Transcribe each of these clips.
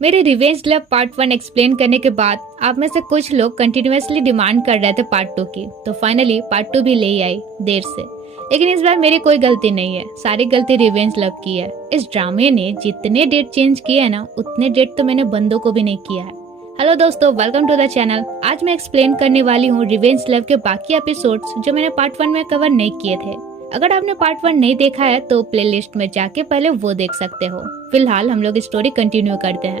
मेरे revenge love part 1 explain करने के बाद आप में से कुछ लोग कंटिन्यूअसली डिमांड कर रहे थे पार्ट 2 की, तो फाइनली पार्ट 2 भी ले आई देर से। लेकिन इस बार मेरी कोई गलती नहीं है, सारी गलती रिवेंज लव की है। इस ड्रामे ने जितने डेट चेंज किए हैं ना, उतने डेट तो मैंने बंदों को भी नहीं किया है। हेलो दोस्तों, वेलकम टू द चैनल। आज मैं एक्सप्लेन करने वाली हूँ रिवेंज लव के बाकी एपिसोड्स जो मैंने पार्ट 1 में कवर नहीं किए थे। अगर आपने पार्ट 1 नहीं देखा है तो प्लेलिस्ट में जाके पहले वो देख सकते हो। फिलहाल हम लोग स्टोरी कंटिन्यू करते हैं।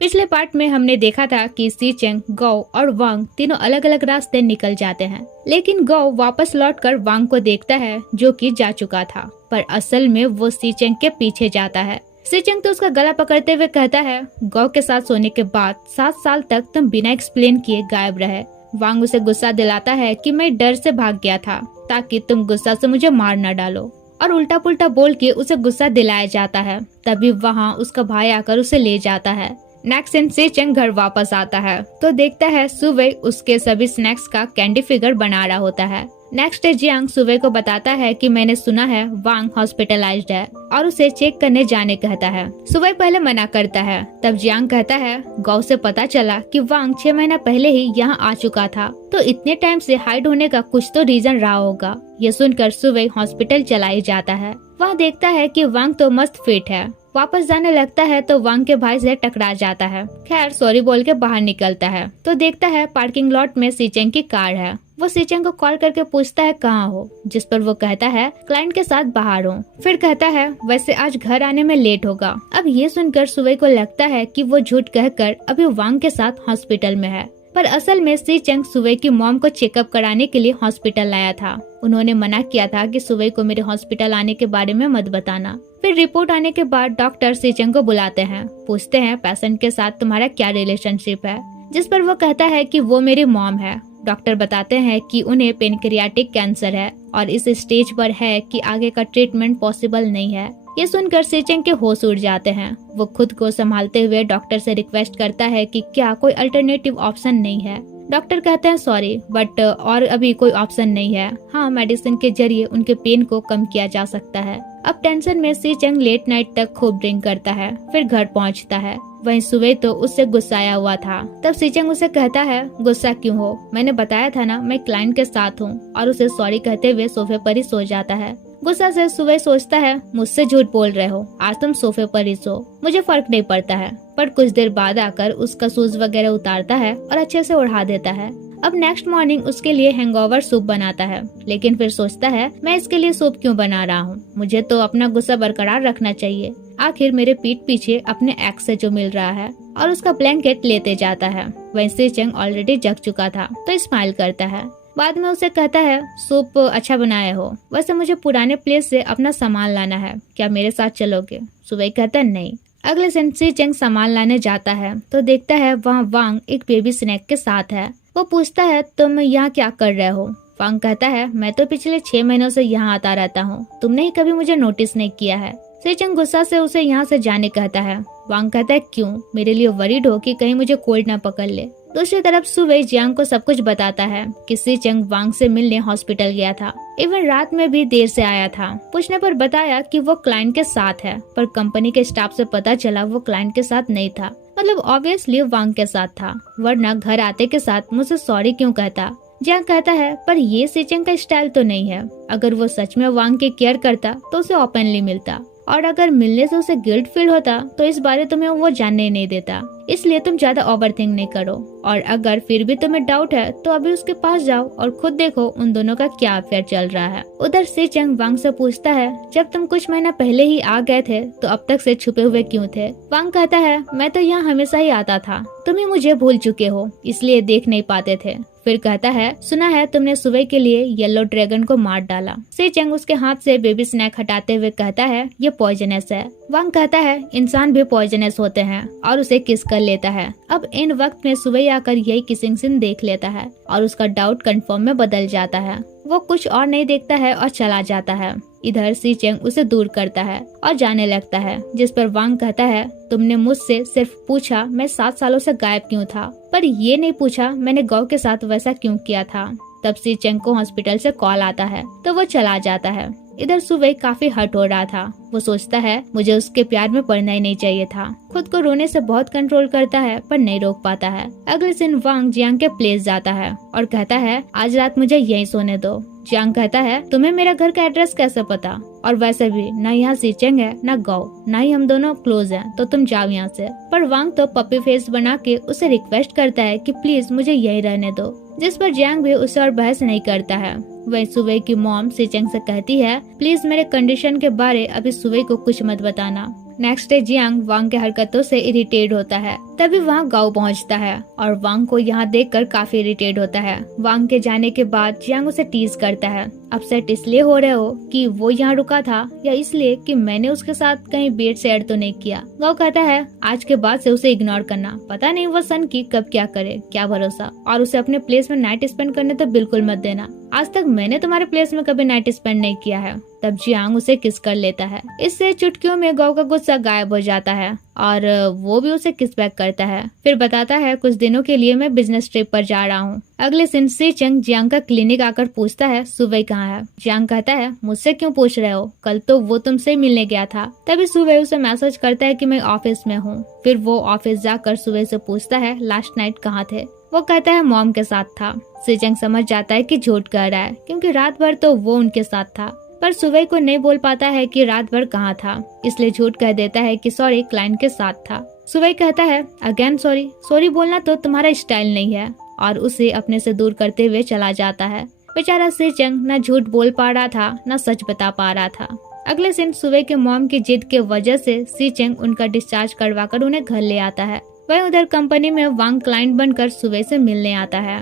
पिछले पार्ट में हमने देखा था कि सी चेंग, गौ और वांग तीनों अलग अलग रास्ते निकल जाते हैं, लेकिन गौ वापस लौटकर वांग को देखता है जो कि जा चुका था, पर असल में वो सी चेंग के पीछे जाता है। सी चेंग तो उसका गला पकड़ते हुए कहता है, गौ के साथ सोने के बाद 7 साल तक तुम बिना एक्सप्लेन किए गायब रहे। वांग उसे गुस्सा दिलाता है कि मैं डर से भाग गया था ताकि तुम गुस्सा से मुझे मार न डालो, और उल्टा पुल्टा बोल के उसे गुस्सा दिलाया जाता है। तभी वहाँ उसका भाई आकर उसे ले जाता है। नेक्स्ट सीन सी चेंग घर वापस आता है तो देखता है सुवे उसके सभी स्नैक्स का कैंडी फिगर बना रहा होता है। नेक्स्ट डे जियांग सुवे को बताता है कि मैंने सुना है वांग हॉस्पिटलाइज्ड है और उसे चेक करने जाने कहता है। सुवे पहले मना करता है, तब जियांग कहता है गौ से पता चला कि वांग 6 महीना पहले ही यहाँ आ चुका था, तो इतने टाइम से हाइड होने का कुछ तो रीजन रहा होगा। ये सुनकर सुवे हॉस्पिटल चला ही जाता है। वहाँ देखता है कि वांग तो मस्त फिट है। वापस जाने लगता है तो वांग के भाई से टकरा जाता है। खैर सॉरी बोल के बाहर निकलता है तो देखता है पार्किंग लॉट में सी चेंग की कार है। वो सी चेंग को कॉल करके पूछता है कहाँ हो, जिस पर वो कहता है क्लाइंट के साथ बाहर हूँ। फिर कहता है वैसे आज घर आने में लेट होगा। अब ये सुनकर सुवे को लगता है कि वो झूठ कहकर अभी वांग के साथ हॉस्पिटल में है, पर असल में सी चेंग सुवे की मॉम को चेकअप कराने के लिए हॉस्पिटल लाया था। उन्होंने मना किया था कि सुवे को मेरे हॉस्पिटल आने के बारे में मत बताना। फिर रिपोर्ट आने के बाद डॉक्टर सी चेंग को बुलाते हैं, पूछते हैं पेशेंट के साथ तुम्हारा क्या रिलेशनशिप है, जिस पर वो कहता है कि वो मेरी मॉम है। डॉक्टर बताते हैं कि उन्हें पेनक्रियाटिक कैंसर है और इस स्टेज पर है कि आगे का ट्रीटमेंट पॉसिबल नहीं है। ये सुनकर सी चेंग के होश उड़ जाते हैं। वो खुद को संभालते हुए डॉक्टर से रिक्वेस्ट करता है कि क्या कोई अल्टरनेटिव ऑप्शन नहीं है। डॉक्टर कहते हैं सॉरी बट और अभी कोई ऑप्शन नहीं है। हाँ, मेडिसिन के जरिए उनके पेन को कम किया जा सकता है। अब टेंशन में सी चेंग लेट नाइट तक खूब ड्रिंक करता है, फिर घर पहुंचता है। वहीं सुवे तो उससे गुस्साया हुआ था। तब सी चेंग उसे कहता है गुस्सा क्यों हो, मैंने बताया था ना मैं क्लाइंट के साथ हूँ, और उसे सॉरी कहते हुए सोफे पर ही सो जाता है। गुस्सा से सुवे सोचता है मुझसे झूठ बोल रहे हो, आज तुम सोफे पर ही सो, मुझे फर्क नहीं पड़ता है। पर कुछ देर बाद आकर उसका शूज वगैरह उतारता है और अच्छे से उड़ा देता है। अब नेक्स्ट मॉर्निंग उसके लिए हैंगओवर सूप बनाता है, लेकिन फिर सोचता है मैं इसके लिए सूप क्यों बना रहा हूँ, मुझे तो अपना गुस्सा बरकरार रखना चाहिए। आखिर मेरे पीठ पीछे अपने एक्स से जो मिल रहा है, और उसका ब्लैंकेट लेते जाता है। वहीं सी चेंग ऑलरेडी जग चुका था तो स्माइल करता है। बाद में उसे कहता है सूप अच्छा बनाए हो, वैसे मुझे पुराने प्लेस से अपना सामान लाना है, क्या मेरे साथ चलोगे? सुबह कहता है नहीं। अगले दिन सी चेंग सामान लाने जाता है तो देखता है वहाँ वांग एक बेबी स्नैक के साथ है। वो पूछता है तुम यहाँ क्या कर रहे हो? वांग कहता है मैं तो पिछले 6 महीनों से यहाँ आता रहता हूँ, तुमने ही कभी मुझे नोटिस नहीं किया है। सी चेंग गुस्सा से उसे यहाँ से जाने कहता है। वांग कहता है क्यों, मेरे लिए वरीड हो कि कहीं मुझे कोल्ड ना पकड़ ले। दूसरी तरफ सुवे जियांग को सब कुछ बताता है कि सी चेंग वांग से मिलने हॉस्पिटल गया था, इवन रात में भी देर से आया था। पूछने पर बताया कि वो क्लाइंट के साथ है, पर कंपनी के स्टाफ से पता चला वो क्लाइंट के साथ नहीं था, मतलब ऑब्वियसली वांग के साथ था, वरना घर आते के साथ मुझसे सॉरी क्यों कहता। जियांग कहता है पर ये सी चेंग का स्टाइल तो नहीं है, अगर वो सच में वांग की केयर करता तो उसे ओपनली मिलता, और अगर मिलने से उसे गिल्ट फील होता तो इस बारे तुम्हें वो जानने नहीं देता। इसलिए तुम ज्यादा ओवरथिंक नहीं करो, और अगर फिर भी तुम्हें डाउट है तो अभी उसके पास जाओ और खुद देखो उन दोनों का क्या अफेयर चल रहा है। उधर सी चेंग वांग से पूछता है जब तुम कुछ महीना पहले ही आ गए थे तो अब तक से छुपे हुए क्यों थे? वांग कहता है मैं तो यहाँ हमेशा ही आता था, तुम ही मुझे भूल चुके हो इसलिए देख नहीं पाते थे। फिर कहता है सुना है तुमने सुबह के लिए येलो ड्रैगन को मार डाला। सी चेंग उसके हाथ से बेबी स्नैक हटाते हुए कहता है ये पॉइजनस है। वांग कहता है इंसान भी पॉइजनस होते हैं, और उसे किस कर लेता है। अब इन वक्त में सुबह आकर यही किसिंग सीन देख लेता है और उसका डाउट कंफर्म में बदल जाता है। वो कुछ और नहीं देखता है और चला जाता है। इधर सी चेंग उसे दूर करता है और जाने लगता है, जिस पर वांग कहता है तुमने मुझसे सिर्फ पूछा मैं 7 सालों से गायब क्यों था, पर ये नहीं पूछा मैंने गौ के साथ वैसा क्यों किया था। तब सी चेंग को हॉस्पिटल से कॉल आता है तो वो चला जाता है। इधर सुबह काफी हर्ट हो रहा था। वो सोचता है मुझे उसके प्यार में पड़ना ही नहीं चाहिए था। खुद को रोने से बहुत कंट्रोल करता है पर नहीं रोक पाता है। अगले दिन वांग जियांग के प्लेस जाता है और कहता है आज रात मुझे यहीं सोने दो। जियांग कहता है तुम्हें मेरा घर का एड्रेस कैसे पता, और वैसे भी न यहाँ सीचेंग है न गौ, न ही हम दोनों क्लोज हैं, तो तुम जाओ यहाँ से। पर वांग तो पप्पी फेस बना के उसे रिक्वेस्ट करता है कि प्लीज मुझे यहीं रहने दो, जिस पर जियांग भी उससे और बहस नहीं करता है। वही सुबह की मॉम सीचेंग से कहती है प्लीज मेरे कंडीशन के बारे अभी सुबह को कुछ मत बताना। नेक्स्ट डे जियांग वांग के हरकतों से इरिटेट होता है। तभी वहाँ गाओ पहुँचता है और वांग को यहाँ देखकर काफी इरिटेट होता है। वांग के जाने के बाद जियांग उसे टीज करता है अपसेट इसलिए हो रहे हो कि वो यहाँ रुका था या इसलिए कि मैंने उसके साथ कहीं बेड से ऐड तो नहीं किया। गाओ कहता है आज के बाद से उसे इग्नोर करना, पता नहीं वो सन की कब क्या करे, क्या भरोसा, और उसे अपने प्लेस में नाइट स्पेंड करने तो बिल्कुल मत देना। आज तक मैंने तुम्हारे प्लेस में कभी नाइट स्पेंड नहीं किया है। तब जियांग उसे किस कर लेता है। इससे चुटकियों में गाओ का गुस्सा गायब हो जाता है और वो भी उसे किस बैक करता है। फिर बताता है कुछ दिनों के लिए मैं बिजनेस ट्रिप पर जा रहा हूँ। अगले दिन सीचेंग जियांग का क्लिनिक आकर पूछता है सुबह कहाँ है। जियांग कहता है मुझसे क्यों पूछ रहे हो, कल तो वो तुमसे मिलने गया था। तभी सुबह उसे मैसेज करता है कि मैं ऑफिस में हूँ। फिर वो ऑफिस जाकर सुबह से पूछता है लास्ट नाइट कहाँ थे। वो कहता है मॉम के साथ था। सीचेंग समझ जाता है कि झूठ कह रहा है क्योंकि रात भर तो वो उनके साथ था, पर सुबह को नहीं बोल पाता है कि रात भर कहाँ था, इसलिए झूठ कह देता है कि सॉरी क्लाइंट के साथ था। सुबह कहता है अगेन सॉरी, सॉरी बोलना तो तुम्हारा स्टाइल नहीं है, और उसे अपने से दूर करते हुए चला जाता है। बेचारा सीचेंग न झूठ बोल पा रहा था न सच बता पा रहा था। अगले दिन सुबह के मॉम की जिद के वजह से सीचेंग उनका डिस्चार्ज करवाकर उन्हें घर ले आता है। वह उधर कंपनी में वांग क्लाइंट बनकर सुबह से मिलने आता है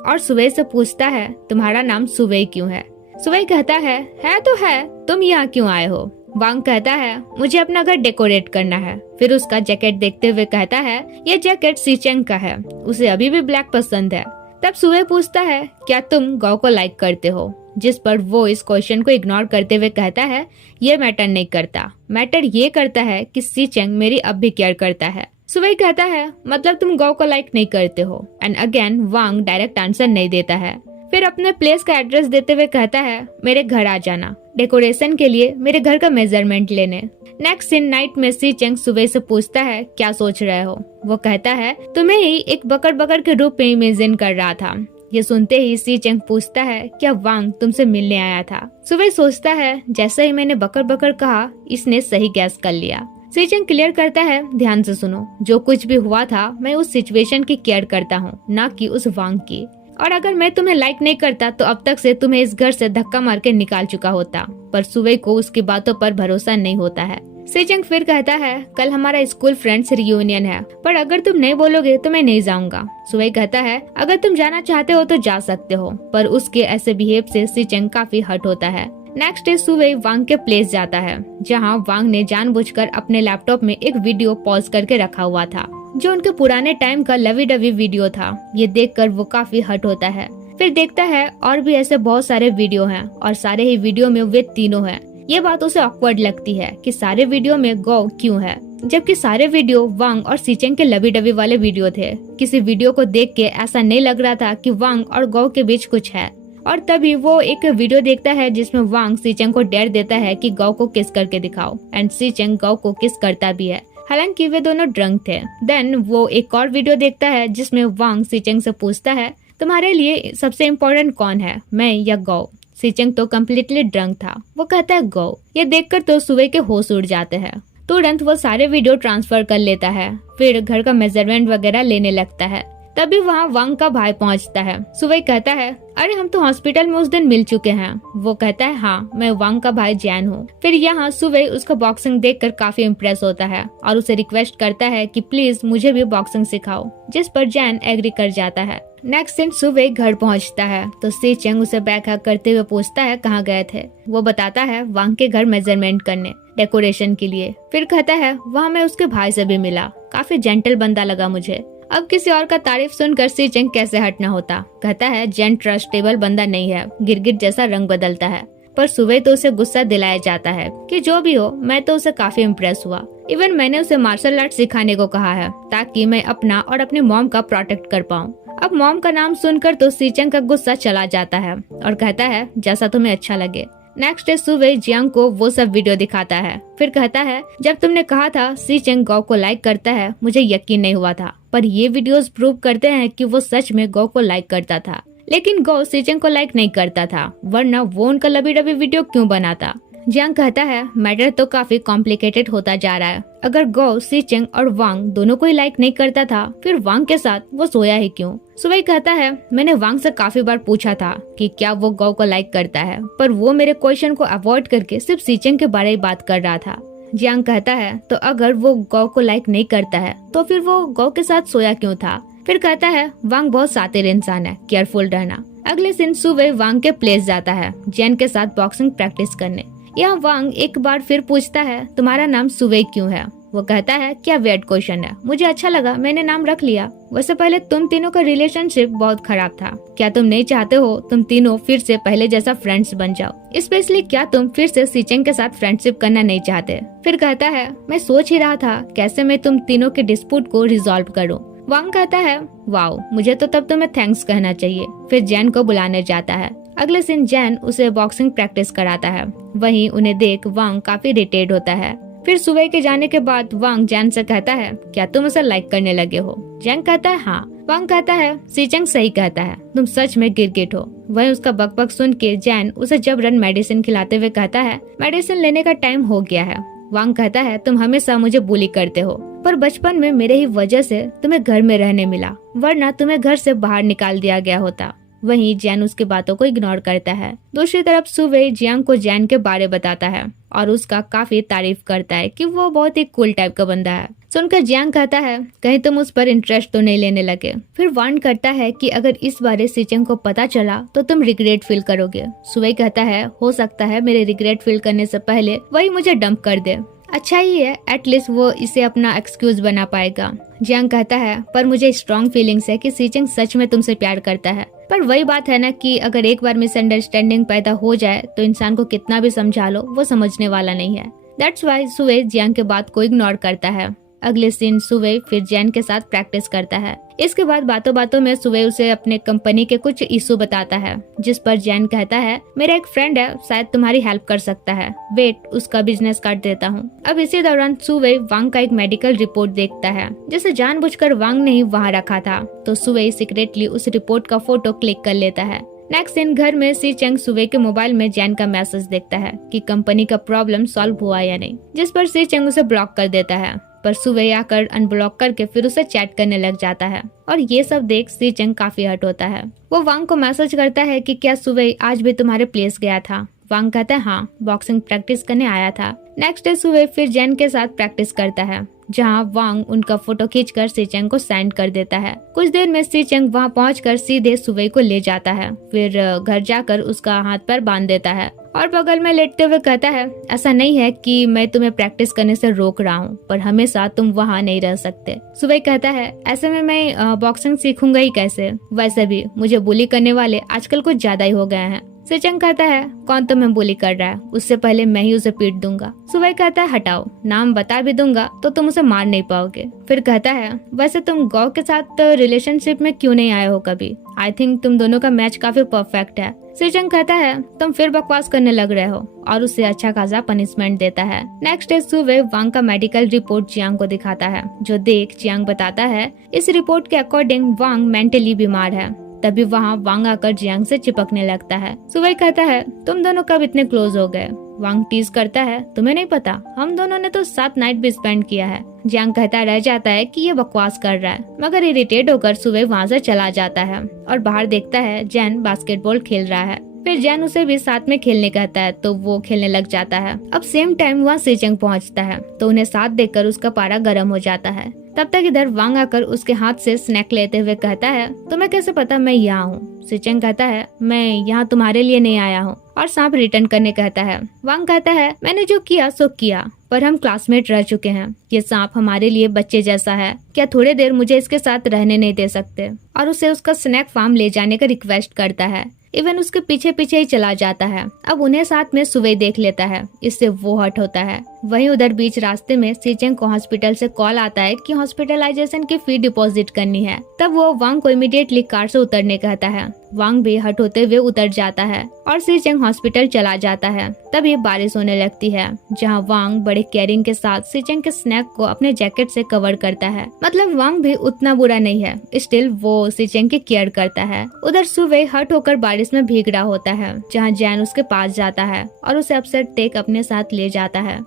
और सुबह से पूछता है तुम्हारा नाम सुबह क्यों है। सुबह कहता है तो है, तुम यहाँ क्यों आए हो। वांग कहता है मुझे अपना घर डेकोरेट करना है। फिर उसका जैकेट देखते हुए कहता है ये जैकेट सीचेंग का है, उसे अभी भी ब्लैक पसंद है। तब सुबह पूछता है क्या तुम गाओ को लाइक करते हो, जिस पर वो इस क्वेश्चन को इग्नोर करते हुए कहता है ये मैटर नहीं करता, मैटर ये करता है कि सीचेंग मेरी अब भी केयर करता है। सुबह कहता है मतलब तुम गाओ को लाइक नहीं करते हो। And again Wang direct answer नहीं देता है। फिर अपने प्लेस का एड्रेस देते हुए कहता है मेरे घर आ जाना डेकोरेशन के लिए मेरे घर का मेजरमेंट लेने। नेक्स्ट दिन नाइट में सीचेंग सुबह से पूछता है क्या सोच रहे हो। वो कहता है तुम्हें ही एक बकर बकर के रूप में इमेजिन कर रहा था। ये सुनते ही सीचेंग पूछता है क्या वांग तुमसे मिलने आया था। सुबह सोचता है जैसे ही मैंने बकर बकर कहा इसने सही गैस कर लिया। सीचेंग क्लियर करता है ध्यान से सुनो, जो कुछ भी हुआ था मैं उस सिचुएशन की केयर करता हूँ, ना कि उस वांग की, और अगर मैं तुम्हें लाइक नहीं करता तो अब तक से तुम्हें इस घर से धक्का मार के निकाल चुका होता। पर सुबह को उसकी बातों पर भरोसा नहीं होता है। सीचेंग फिर कहता है कल हमारा स्कूल फ्रेंड्स रियूनियन है, पर अगर तुम नहीं बोलोगे तो मैं नहीं जाऊंगा। सुबह कहता है अगर तुम जाना चाहते हो तो जा सकते हो, पर उसके ऐसे बिहेव से सीचेंग काफी हर्ट होता है। नेक्स्ट डे सुबह वांग के प्लेस जाता है, जहाँ वांग ने जानबूझकर अपने लैपटॉप में एक वीडियो पॉज करके रखा हुआ था, जो उनके पुराने टाइम का लवी डवी वीडियो था। ये देखकर वो काफी हर्ट होता है। फिर देखता है और भी ऐसे बहुत सारे वीडियो हैं और सारे ही वीडियो में वे तीनों हैं। ये बात उसे ऑकवर्ड लगती है कि सारे वीडियो में गौ क्यों है, जबकि सारे वीडियो वांग और सीचेंग के लवी डवी वाले वीडियो थे। किसी वीडियो को देख के ऐसा नहीं लग रहा था कि वांग और गौ के बीच कुछ है। और तभी वो एक वीडियो देखता है जिसमें वांग सीचेंग को डेयर देता है कि गौ को किस करके दिखाओ, एंड सीचेंग गौ को किस करता भी है, हालांकि वे दोनों ड्रंक थे। देन वो एक और वीडियो देखता है जिसमें वांग सीचेंग से पूछता है तुम्हारे लिए सबसे इम्पोर्टेंट कौन है, मैं या गौ। सीचेंग तो कम्प्लीटली ड्रंक था। वो कहता है गौ। ये देखकर तो सुबह के होश उड़ जाते हैं। तुरंत वो सारे वीडियो ट्रांसफर कर लेता है, फिर घर का मेजरमेंट वगैरह लेने लगता है। तभी वहाँ वांग का भाई पहुँचता है। सुबह कहता है अरे हम तो हॉस्पिटल में उस दिन मिल चुके हैं। वो कहता है हाँ मैं वांग का भाई जैन हूँ। फिर यहाँ सुबह उसका बॉक्सिंग देखकर काफी इम्प्रेस होता है और उसे रिक्वेस्ट करता है कि प्लीज मुझे भी बॉक्सिंग सिखाओ, जिस पर जैन एग्री कर जाता है। नेक्स्ट दिन सुबह घर पहुँचता है तो सीचेंग उसे बैक हग करते हुए पूछता है कहाँ गए थे। वो बताता है वांग के घर मेजरमेंट करने डेकोरेशन के लिए। फिर कहता है वहाँ मैं उसके भाई से भी मिला, काफी जेंटल बंदा लगा मुझे। अब किसी और का तारीफ सुनकर सीचेंग कैसे हटना होता। कहता है जैन ट्रस्टेबल बंदा नहीं है, गिरगिट जैसा रंग बदलता है। पर सुबह तो उसे गुस्सा दिलाया जाता है कि जो भी हो मैं तो उसे काफी इम्प्रेस हुआ। इवन मैंने उसे मार्शल आर्ट सिखाने को कहा है ताकि मैं अपना और अपने मॉम का प्रोटेक्ट कर पाऊँ। अब मॉम का नाम सुनकर तो सीचेंग का गुस्सा चला जाता है और कहता है जैसा तुम्हें अच्छा लगे। नेक्स्ट डे सुबह जियांग को वो सब वीडियो दिखाता है। फिर कहता है, जब तुमने कहा था सी चेंग गौ को लाइक करता है, मुझे यकीन नहीं हुआ था, पर ये वीडियोस प्रूव करते हैं कि वो सच में गौ को लाइक करता था। लेकिन गौ सी चेंग को लाइक नहीं करता था, वरना वो उनका लबी डबी वीडियो क्यों बनाता। जियांग कहता है, मैटर तो काफी कॉम्प्लिकेटेड होता जा रहा है। अगर गौ, सी चेंग और वांग दोनों को ही लाइक नहीं करता था, फिर वांग के साथ वो सोया ही क्यों। सुबह कहता है, मैंने वांग से काफी बार पूछा था कि क्या वो गौ को लाइक करता है, पर वो मेरे क्वेश्चन को अवॉइड करके सिर्फ सी चेंग के बारे में बात कर रहा था। जियांग कहता है, तो अगर वो गौ को लाइक नहीं करता है तो फिर वो गौ के साथ सोया क्यों था। फिर कहता है, वांग बहुत शातिर इंसान है, केयरफुल रहना। अगले दिन सुबह वांग के प्लेस जाता है जैन के साथ बॉक्सिंग प्रैक्टिस करने। यहाँ वांग एक बार फिर पूछता है, तुम्हारा नाम सुवे क्यों है। वो कहता है, क्या वेट क्वेश्चन है, मुझे अच्छा लगा, मैंने नाम रख लिया। वैसे पहले तुम तीनों का रिलेशनशिप बहुत खराब था, क्या तुम नहीं चाहते हो तुम तीनों फिर से पहले जैसा फ्रेंड्स बन जाओ। स्पेशली क्या तुम फिर से सी चेंग के साथ फ्रेंडशिप करना नहीं चाहते। फिर कहता है, मैं सोच ही रहा था कैसे मैं तुम तीनों के डिस्प्यूट को रिजॉल्व करूँ। वांग कहता है, वाओ, मुझे तो तब तुम्हें थैंक्स कहना चाहिए। फिर जैन को बुलाने जाता है। अगले दिन जैन उसे बॉक्सिंग प्रैक्टिस कराता है। वहीं उन्हें देख वांग काफी इरिटेट होता है। फिर सुबह के जाने के बाद वांग जैन से कहता है, क्या तुम उसे लाइक करने लगे हो। जैन कहता है, हाँ। वांग कहता है, सी चेंग सही कहता है, तुम सच में गिरगिट हो। वहीं उसका बकबक सुन के जैन उसे जबरन मेडिसिन खिलाते हुए कहता है, मेडिसिन लेने का टाइम हो गया है। वांग कहता है, तुम हमेशा मुझे बुली करते हो, पर बचपन में मेरे ही वजह से तुम्हें घर में रहने मिला, वरना तुम्हें घर से बाहर निकाल दिया गया होता। वहीं जैन उसकी बातों को इग्नोर करता है। दूसरी तरफ सुबह जियांग को जैन के बारे बताता है और उसका काफी तारीफ करता है कि वो बहुत ही कूल टाइप का बंदा है। सुनकर जियांग कहता है, कहीं तुम उस पर इंटरेस्ट तो नहीं लेने लगे। फिर वार्न करता है कि अगर इस बारे सी चेंग को पता चला तो तुम रिग्रेट फील करोगे। सुबह कहता है, हो सकता है मेरे रिग्रेट फील करने से पहले वही मुझे डंप कर दे। अच्छा ही है, एटलीस्ट वो इसे अपना एक्सक्यूज बना पाएगा। जियांग कहता है, पर मुझे स्ट्रॉन्ग फीलिंग्स है कि सी चेंग सच में तुमसे प्यार करता है। पर वही बात है ना कि अगर एक बार मिसअंडरस्टैंडिंग पैदा हो जाए तो इंसान को कितना भी समझा लो वो समझने वाला नहीं है। दैट्स वाई सुवे जियांग के बात को इग्नोर करता है। अगले दिन सुवे फिर जैन के साथ प्रैक्टिस करता है। इसके बाद बातों बातों में सुवे उसे अपने कंपनी के कुछ इशू बताता है, जिस पर जैन कहता है, मेरा एक फ्रेंड है, शायद तुम्हारी हेल्प कर सकता है, वेट उसका बिजनेस काट देता हूँ। अब इसी दौरान सुवे वांग का एक मेडिकल रिपोर्ट देखता है जिसे जानबूझकर वांग ने ही वहाँ रखा था, तो सुवे सीक्रेटली उस रिपोर्ट का फोटो क्लिक कर लेता है। नेक्स्ट दिन घर में सी चेंग सुवे के मोबाइल में जैन का मैसेज देखता है कि कंपनी का प्रॉब्लम सॉल्व हुआ या नहीं, जिस पर सी चेंग उसे ब्लॉक कर देता है। पर सुवे आकर अनब्लॉक करके फिर उसे चैट करने लग जाता है और ये सब देख सी चेंग काफी हर्ट होता है। वो वांग को मैसेज करता है कि क्या सुवे आज भी तुम्हारे प्लेस गया था। वांग कहता है, हाँ, बॉक्सिंग प्रैक्टिस करने आया था। नेक्स्ट डे सुवे फिर जैन के साथ प्रैक्टिस करता है, जहाँ वांग उनका फोटो खींचकर सी चेंग को सेंड कर देता है। कुछ देर में सी चेंग वहाँ पहुंचकर सीधे सुवे को ले जाता है, फिर घर जाकर उसका हाथ पैर बांध देता है और बगल में लेटते हुए कहता है, ऐसा नहीं है कि मैं तुम्हें प्रैक्टिस करने से रोक रहा हूँ, पर हमेशा तुम वहाँ नहीं रह सकते। सुबह कहता है, ऐसे में मैं बॉक्सिंग सीखूंगा ही कैसे, वैसे भी मुझे बुली करने वाले आजकल कुछ ज्यादा ही हो गए हैं। सी चेंग कहता है, कौन तुम्हें बुली कर रहा है, उससे पहले मैं ही उसे पीट दूंगा। सुबह कहता है, हटाओ, नाम बता भी दूंगा तो तुम उसे मार नहीं पाओगे। फिर कहता है, वैसे तुम गौ के साथ रिलेशनशिप में क्यों नहीं आए हो कभी, आई थिंक तुम दोनों का मैच काफी परफेक्ट है। सी चेंग कहता है, तुम फिर बकवास करने लग रहे हो और उसे अच्छा खासा पनिशमेंट देता है। नेक्स्ट डे सुबह वांग का मेडिकल रिपोर्ट जियांग को दिखाता है, जो देख जियांग बताता है, इस रिपोर्ट के अकॉर्डिंग वांग मेंटली बीमार है। तभी वहाँ वांग आकर जियांग से चिपकने लगता है। सुबह कहता है, तुम दोनों कब इतने क्लोज हो गए। वांग टीज करता है, तुम्हें नहीं पता, हम दोनों ने तो 7 नाइट भी स्पेंड किया है। जियांग कहता रह जाता है कि ये बकवास कर रहा है, मगर इरिटेट होकर सुबह वहाँ से चला जाता है और बाहर देखता है जैन बास्केटबॉल खेल रहा है। फिर जैन उसे भी साथ में खेलने कहता है तो वो खेलने लग जाता है। अब सेम टाइम वहाँ सी चेंग पहुँचता है तो उन्हें साथ देखकर उसका पारा गर्म हो जाता है। तब तक इधर वांग आकर उसके हाथ से स्नैक लेते हुए कहता है, तुम्हें कैसे पता मैं यहाँ हूँ। सी चेंग कहता है, मैं यहाँ तुम्हारे लिए नहीं आया हूँ, और सांप रिटर्न करने कहता है। वांग कहता है, मैंने जो किया सो किया, पर हम क्लासमेट रह चुके हैं, ये सांप हमारे लिए बच्चे जैसा है, क्या थोड़े देर मुझे इसके साथ रहने नहीं दे सकते। और उसे उसका स्नैक फार्म ले जाने का रिक्वेस्ट करता है। इवन उसके पीछे पीछे ही चला जाता है। अब उन्हें साथ में सुबह देख लेता है, इससे वो हट होता है। वहीं उधर बीच रास्ते में सी चेंग को हॉस्पिटल से कॉल आता है कि हॉस्पिटलाइजेशन की फी डिपॉजिट करनी है। तब वो वांग को इमीडिएटली कार से उतरने कहता है। वांग भी हट होते हुए उतर जाता है और सीचेंग हॉस्पिटल चला जाता है। तभी बारिश होने लगती है, जहां वांग बड़े केयरिंग के साथ सीचेंग के स्नैक को अपने जैकेट से कवर करता है। मतलब वांग भी उतना बुरा नहीं है, स्टिल वो सीचेंग की केयर करता है। उधर सुवे हट होकर बारिश में भीग रहा होता है, जहाँ जैन उसके पास जाता है और उसे अपसेट टेक अपने साथ ले जाता है।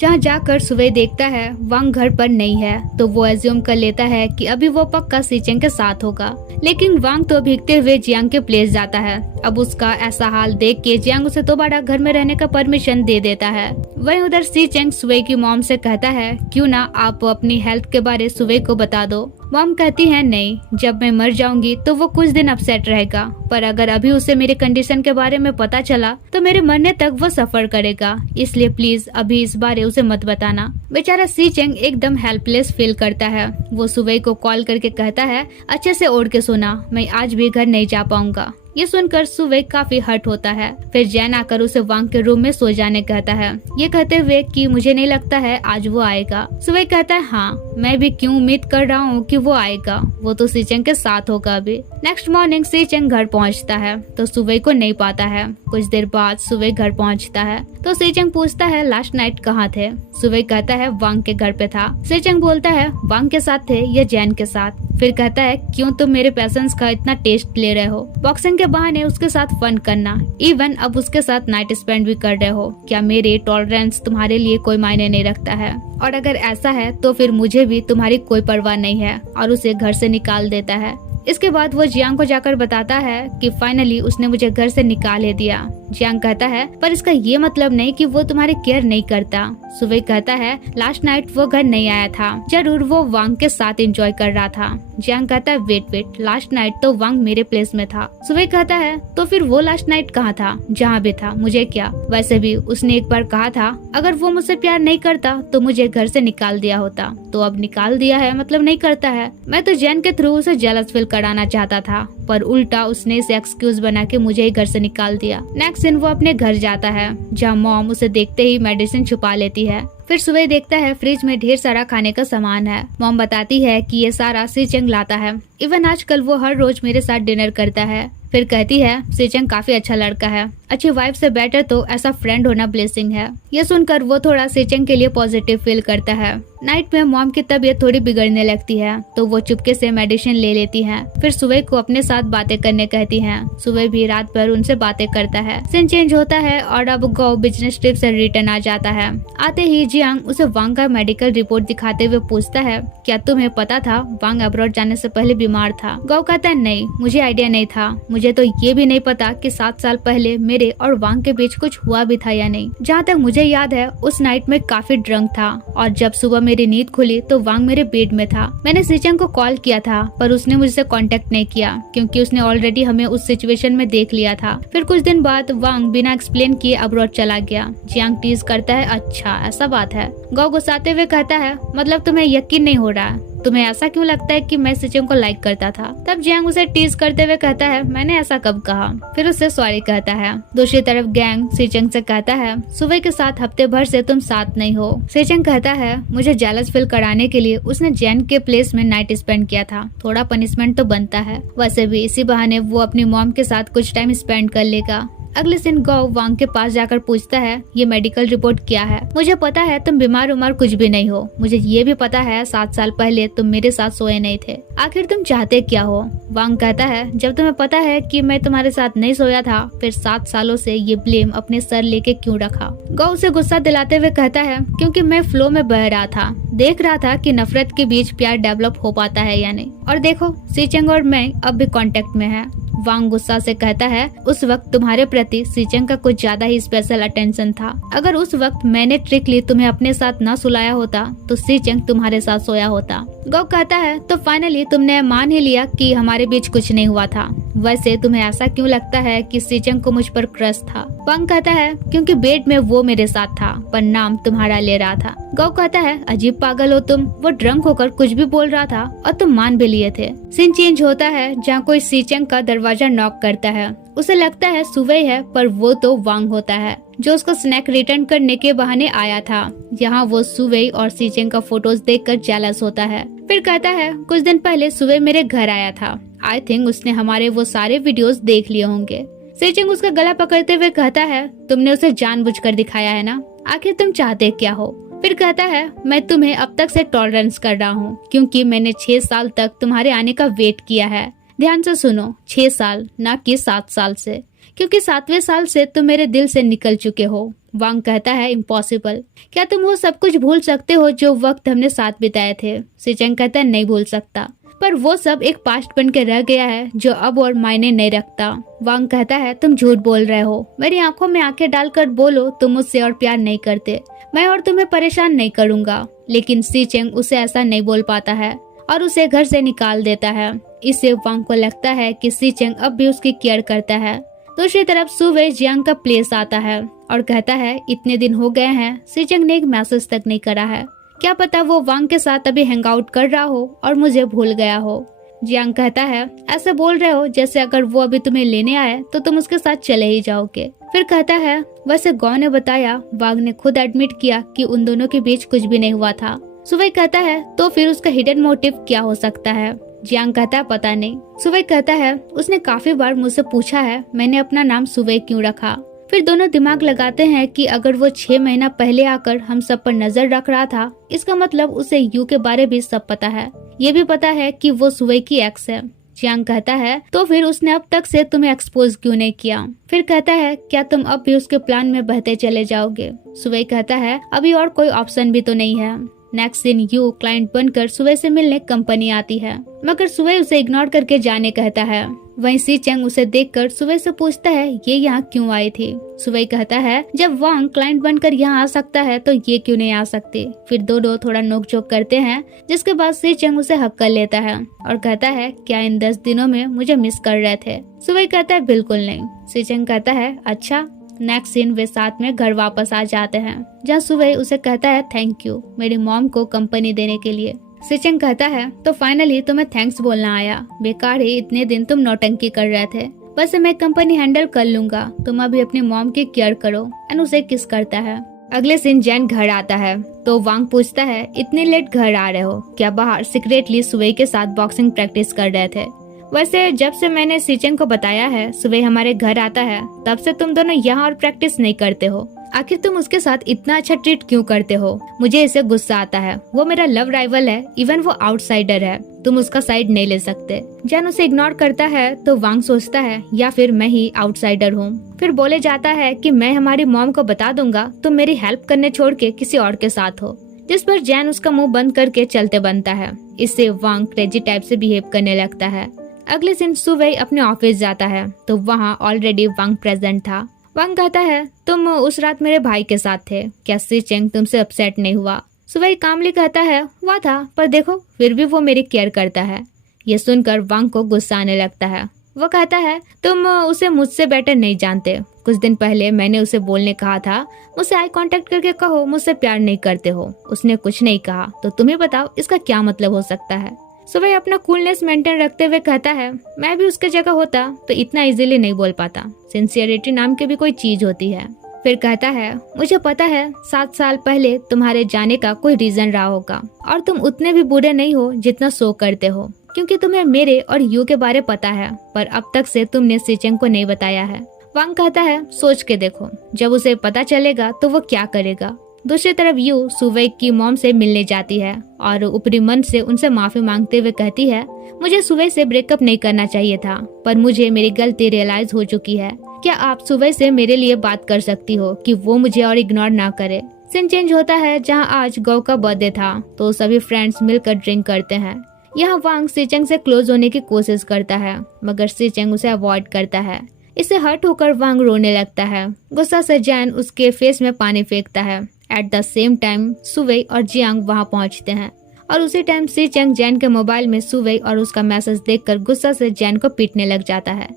जहाँ जाकर सुवे देखता है वांग घर पर नहीं है, तो वो एज्यूम कर लेता है कि अभी वो पक्का सीचेंग के साथ होगा। लेकिन वांग तो भीगते हुए जियांग के प्लेस जाता है। अब उसका ऐसा हाल देख के जियांग उसे दोबारा घर में रहने का परमिशन दे देता है। वहीं उधर सीचेंग सुवे की मॉम से कहता है क्यों ना आप अपनी हेल्थ के बारे सुवे को बता दो। मॉम कहती है नहीं, जब मैं मर जाऊंगी तो वो कुछ दिन अपसेट रहेगा, पर अगर अभी उसे मेरी कंडीशन के बारे में पता चला तो मेरे मरने तक वो सफर करेगा, इसलिए प्लीज अभी इस बारे उसे मत बताना। बेचारा सीचेंग एकदम हेल्पलेस फील करता है। वो सुवे को कॉल करके कहता है अच्छे से ओढ़ के सोना, मैं आज भी घर नहीं जा पाऊंगा। ये सुनकर सुवे काफी हर्ट होता है। फिर जैन आकर उसे वांग के रूम में सो जाने कहता है, ये कहते हुए कि मुझे नहीं लगता है आज वो आएगा। सुवे कहता है हाँ, मैं भी क्यों उम्मीद कर रहा हूँ कि वो आएगा, वो तो सीचेंग के साथ होगा अभी। नेक्स्ट मॉर्निंग सीचेंग घर पहुँचता है तो सुवे को नहीं पाता है। कुछ देर बाद सुवे घर पहुँचता है तो सीचेंग पूछता है लास्ट नाइट कहाँ थे। सुवे कहता है वांग के घर पे था। सीचेंग बोलता है वांग के साथ थे या जैन के साथ। फिर कहता है क्यों तुम मेरे पैशंस का इतना टेस्ट ले रहे हो, बॉक्सिंग के बहाने उसके साथ फन करना, इवन अब उसके साथ नाइट स्पेंड भी कर रहे हो। क्या मेरे टॉलरेंस तुम्हारे लिए कोई मायने नहीं रखता है? और अगर ऐसा है तो फिर मुझे भी तुम्हारी कोई परवाह नहीं है, और उसे घर से निकाल देता है। इसके बाद वो जियांग को जाकर बताता है कि फाइनली उसने मुझे घर से निकाल ही दिया। जियांग कहता है पर इसका ये मतलब नहीं कि वो तुम्हारी केयर नहीं करता। सुवे कहता है लास्ट नाइट वो घर नहीं आया था, जरूर वो वांग के साथ एंजॉय कर रहा था। जियांग कहता है वेट, लास्ट नाइट तो वांग मेरे प्लेस में था। सुवे कहता है तो फिर वो लास्ट नाइट कहाँ था? जहाँ भी था मुझे क्या, वैसे भी उसने एक बार कहा था अगर वो मुझसे प्यार नहीं करता तो मुझे घर से निकाल दिया होता, तो अब निकाल दिया है मतलब नहीं करता है। मैं तो जैन के थ्रू उसे जेलस फील कराना चाहता था, पर उल्टा उसने इसे एक्सक्यूज बना के मुझे ही घर से निकाल दिया। नेक्स्ट दिन वो अपने घर जाता है, जहाँ मॉम उसे देखते ही मेडिसिन छुपा लेती है। फिर सुबह देखता है फ्रिज में ढेर सारा खाने का सामान है। मॉम बताती है कि ये सारा सीचेंग लाता है, इवन आजकल वो हर रोज मेरे साथ डिनर करता है। फिर कहती है सीचेंग काफी अच्छा लड़का है, अच्छी वाइफ से बेटर तो ऐसा फ्रेंड होना ब्लेसिंग है। ये सुनकर वो थोड़ा सीचेंग के लिए पॉजिटिव फील करता है। नाइट में मॉम की तबीयत थोड़ी बिगड़ने लगती है तो वो चुपके से मेडिसिन ले लेती है। फिर सुबह को अपने साथ बातें करने कहती है। सुबह भी रात भर उनसे बातें करता है। सीन चेंज होता है और अब गौ बिजनेस ट्रिप से रिटर्न आ जाता है। आते ही जियांग उसे वांग का मेडिकल रिपोर्ट दिखाते हुए पूछता है क्या तुम्हें पता था वांग अब्रॉड जाने से पहले बीमार था? गौ कहता है नहीं, मुझे आइडिया नहीं था, मुझे तो ये भी नहीं पता कि 7 साल पहले मेरे और वांग के बीच कुछ हुआ भी था या नहीं। जहाँ तक मुझे याद है उस नाइट में काफी ड्रंक था और जब सुबह मेरी नींद खुली तो वांग मेरे बेड में था। मैंने सीचेंग को कॉल किया था पर उसने मुझसे कांटेक्ट नहीं किया क्योंकि उसने ऑलरेडी हमें उस सिचुएशन में देख लिया था। फिर कुछ दिन बाद वांग बिना एक्सप्लेन किए अब्रॉड चला गया। जियांग टीज करता है अच्छा ऐसा बात है। गौ गुस्साते हुए कहता है मतलब तुम्हें यकीन नहीं हो रहा, तुम्हें ऐसा क्यों लगता है कि मैं सीचेंग को लाइक करता था? तब जियांग उसे टीज करते हुए कहता है मैंने ऐसा कब कहा? फिर उससे सॉरी कहता है। दूसरी तरफ गैंग सीचेंग से कहता है सुबह के साथ हफ्ते भर से तुम साथ नहीं हो। सीचेंग कहता है मुझे जेलस फील कराने के लिए उसने जैन के प्लेस में नाइट स्पेंड किया था, थोड़ा पनिशमेंट तो बनता है। वैसे भी इसी बहाने वो अपनी मॉम के साथ कुछ टाइम स्पेंड कर लेगा। अगले दिन गौ वांग के पास जाकर पूछता है ये मेडिकल रिपोर्ट क्या है? मुझे पता है तुम बीमार उमार कुछ भी नहीं हो, मुझे ये भी पता है 7 साल पहले तुम मेरे साथ सोए नहीं थे, आखिर तुम चाहते क्या हो? वांग कहता है जब तुम्हें पता है कि मैं तुम्हारे साथ नहीं सोया था फिर 7 सालों से ये ब्लेम अपने सर लेके क्यों रखा? गौ उसे गुस्सा दिलाते हुए कहता है क्योंकि मैं फ्लो में बह रहा था, देख रहा था कि नफरत के बीच प्यार डेवलप हो पाता है या नहीं, और देखो सीचेंग और मैं अब भी कांटेक्ट में है। वांग गुस्सा से कहता है उस वक्त तुम्हारे प्रति सीचेंग का कुछ ज्यादा ही स्पेशल अटेंशन था। अगर उस वक्त मैंने ट्रिकली तुम्हें अपने साथ न सुलाया होता तो सीचेंग तुम्हारे साथ सोया होता। गौ कहता है तो फाइनली तुमने मान ही लिया कि हमारे बीच कुछ नहीं हुआ था। वैसे तुम्हें ऐसा क्यों लगता है कि सीचेंग को मुझ पर क्रश था? वांग कहता है क्योंकि बेड में वो मेरे साथ था पर नाम तुम्हारा ले रहा था। गौ कहता है अजीब पागल हो तुम, वो ड्रंक होकर कुछ भी बोल रहा था और तुम मान भी लिए थे। सीन चेंज होता है जहाँ कोई सीचेंग का दरवाजा नॉक करता है। उसे लगता है सुबह है पर वो तो वांग होता है जो उसको स्नैक रिटर्न करने के बहाने आया था। यहाँ वो सुवे और सीचेंग का फोटोज देखकर जेलस होता है। फिर कहता है कुछ दिन पहले सुवे मेरे घर आया था, आई थिंक उसने हमारे वो सारे वीडियोस देख लिए होंगे। सीचेंग उसका गला पकड़ते हुए कहता है, तुमने उसे जानबूझकर दिखाया है ना, आखिर तुम चाहते क्या हो? फिर कहता है, मैं तुम्हें अब तक से टॉलरेंस कर रहा हूँ क्योंकि मैंने 6 साल तक तुम्हारे आने का वेट किया है। ध्यान से सुनो, 6 साल ना कि 7 साल से, क्योंकि 7वें साल से तुम मेरे दिल से निकल चुके हो। वांग कहता है, इम्पॉसिबल। क्या तुम वो सब कुछ भूल सकते हो जो वक्त हमने साथ बिताए थे? सीचेंग कहता है, नहीं भूल सकता, पर वो सब एक पास्ट बन के रह गया है जो अब और मायने नहीं रखता। वांग कहता है, तुम झूठ बोल रहे हो। मेरी आंखों में आंखें डालकर बोलो तुम मुझसे और प्यार नहीं करते। मैं और तुम्हें परेशान नहीं करूंगा। लेकिन सीचेंग उसे ऐसा नहीं बोल पाता है और उसे घर से निकाल देता है। इससे वांग को लगता है कि सीचेंग अब भी उसकी केयर करता है। दूसरी तरफ सुवे जियांग का प्लेस आता है और कहता है, इतने दिन हो गए हैं, सीचेंग ने एक मैसेज तक नहीं करा है। क्या पता वो वांग के साथ अभी हैंग आउट कर रहा हो और मुझे भूल गया हो। जियांग कहता है, ऐसे बोल रहे हो जैसे अगर वो अभी तुम्हें लेने आए तो तुम उसके साथ चले ही जाओगे। फिर कहता है, वैसे गौ ने बताया, वांग ने खुद एडमिट किया कि उन दोनों के बीच कुछ भी नहीं हुआ था। सुवे कहता है, तो फिर उसका हिडन मोटिव क्या हो सकता है? जियांग कहता है, पता नहीं। सुवे कहता है, उसने काफी बार मुझसे पूछा है मैंने अपना नाम सुवे क्यों रखा। फिर दोनों दिमाग लगाते हैं कि अगर वो 6 महीना पहले आकर हम सब पर नजर रख रहा था, इसका मतलब उसे यू के बारे भी सब पता है। ये भी पता है कि वो सुवे की एक्स है। जियांग कहता है, तो फिर उसने अब तक से तुम्हें एक्सपोज क्यों नहीं किया? फिर कहता है, क्या तुम अब भी उसके प्लान में बहते चले जाओगे? सुवे कहता है, अभी और कोई ऑप्शन भी तो नहीं है। नेक्स्ट दिन यू क्लाइंट बनकर सुवे से मिलने कंपनी आती है, मगर सुवे उसे इग्नोर करके जाने कहता है। वहीं सीचेंग उसे देखकर सुवे से पूछता है, ये यहाँ क्यों आई थी? सुवे कहता है, जब वांग क्लाइंट बनकर यहाँ आ सकता है तो ये क्यों नहीं आ सकती? फिर दोनों थोड़ा नोकझोंक करते हैं, जिसके बाद सीचेंग उसे हक कर लेता है और कहता है, क्या इन 10 दिनों में मुझे मिस कर रहे थे? सुवे कहता है, बिल्कुल नहीं। सीचेंग कहता है, अच्छा। नेक्स्ट सीन वे साथ में घर वापस आ जाते हैं, जहाँ सुवे उसे कहता है, थैंक यू मेरी मॉम को कंपनी देने के लिए। सीचेंग कहता है, तो फाइनली तुम्हें थैंक्स बोलना आया। बेकार ही इतने दिन तुम नौटंकी कर रहे थे। वैसे मैं कंपनी हैंडल कर लूंगा, तुम अभी अपनी मॉम की केयर करो। एंड उसे किस करता है। अगले दिन जैन घर आता है तो वांग पूछता है, इतने लेट घर आ रहे हो? क्या बाहर सीक्रेटली सुवे के साथ बॉक्सिंग प्रैक्टिस कर रहे थे? वैसे जब से मैंने सीचेंग को बताया है सुवे हमारे घर आता है, तब से तुम दोनों यहाँ और प्रैक्टिस नहीं करते हो। आखिर तुम उसके साथ इतना अच्छा ट्रीट क्यों करते हो? मुझे इसे गुस्सा आता है। वो मेरा लव राइवल है, इवन वो आउटसाइडर है। तुम उसका साइड नहीं ले सकते। जैन उसे इग्नोर करता है तो वांग सोचता है, या फिर मैं ही आउटसाइडर हूँ। फिर बोले जाता है कि मैं हमारी मॉम को बता दूंगा तुम मेरी हेल्प करने छोड़ के किसी और के साथ हो, जिस पर जैन उसका मुंह बंद करके चलते बनता है। इससे वांग क्रेजी टाइप से बिहेव करने लगता है। अगले दिन सुवे अपने ऑफिस जाता है तो वहाँ ऑलरेडी वांग प्रेजेंट था। वांग कहता है, तुम उस रात मेरे भाई के साथ थे, क्या सीचेंग तुमसे अपसेट नहीं हुआ? सुवे कामली कहता है, हुआ था, पर देखो फिर भी वो मेरी केयर करता है। ये सुनकर वांग को गुस्सा आने लगता है। वो कहता है, तुम उसे मुझसे बेटर नहीं जानते। कुछ दिन पहले मैंने उसे बोलने कहा था, मुझसे आई कांटेक्ट करके कहो मुझसे प्यार नहीं करते हो। उसने कुछ नहीं कहा, तो तुम्हें बताओ इसका क्या मतलब हो सकता है? सुबह अपना कूलनेस मेंटेन रखते हुए कहता है, मैं भी उसके जगह होता तो इतना इजीली नहीं बोल पाता। सिंसियरिटी नाम की भी कोई चीज होती है। फिर कहता है, मुझे पता है 7 साल पहले तुम्हारे जाने का कोई रीजन रहा होगा और तुम उतने भी बुरे नहीं हो जितना शो करते हो, क्योंकि तुम्हें मेरे और यू के बारे पता है, पर अब तक से तुमने सीचेंग को नहीं बताया है। वांग कहता है, सोच के देखो, जब उसे पता चलेगा तो वो क्या करेगा। दूसरी तरफ यू सुवे की मॉम से मिलने जाती है और ऊपरी मन से उनसे माफी मांगते हुए कहती है, मुझे सुवे से ब्रेकअप नहीं करना चाहिए था, पर मुझे मेरी गलती रियलाइज हो चुकी है। क्या आप सुवे से मेरे लिए बात कर सकती हो कि वो मुझे और इग्नोर ना करे? सीन चेंज होता है जहाँ आज गौ का बर्थडे था तो सभी फ्रेंड्स मिलकर ड्रिंक करते हैं। यहाँ वांग सीचेंग से क्लोज होने की कोशिश करता है, मगर सीचेंग उसे अवॉइड करता है। इससे हर्ट होकर वांग रोने लगता है। गुस्सा से जैन उसके फेस में पानी फेंकता है। एट द सेम टाइम सुवे और जियांग वहां पहुंचते हैं और उसी टाइम सीचेंग जैन के मोबाइल में सुवे और उसका मैसेज देखकर गुस्सा से जैन को पीटने लग जाता है।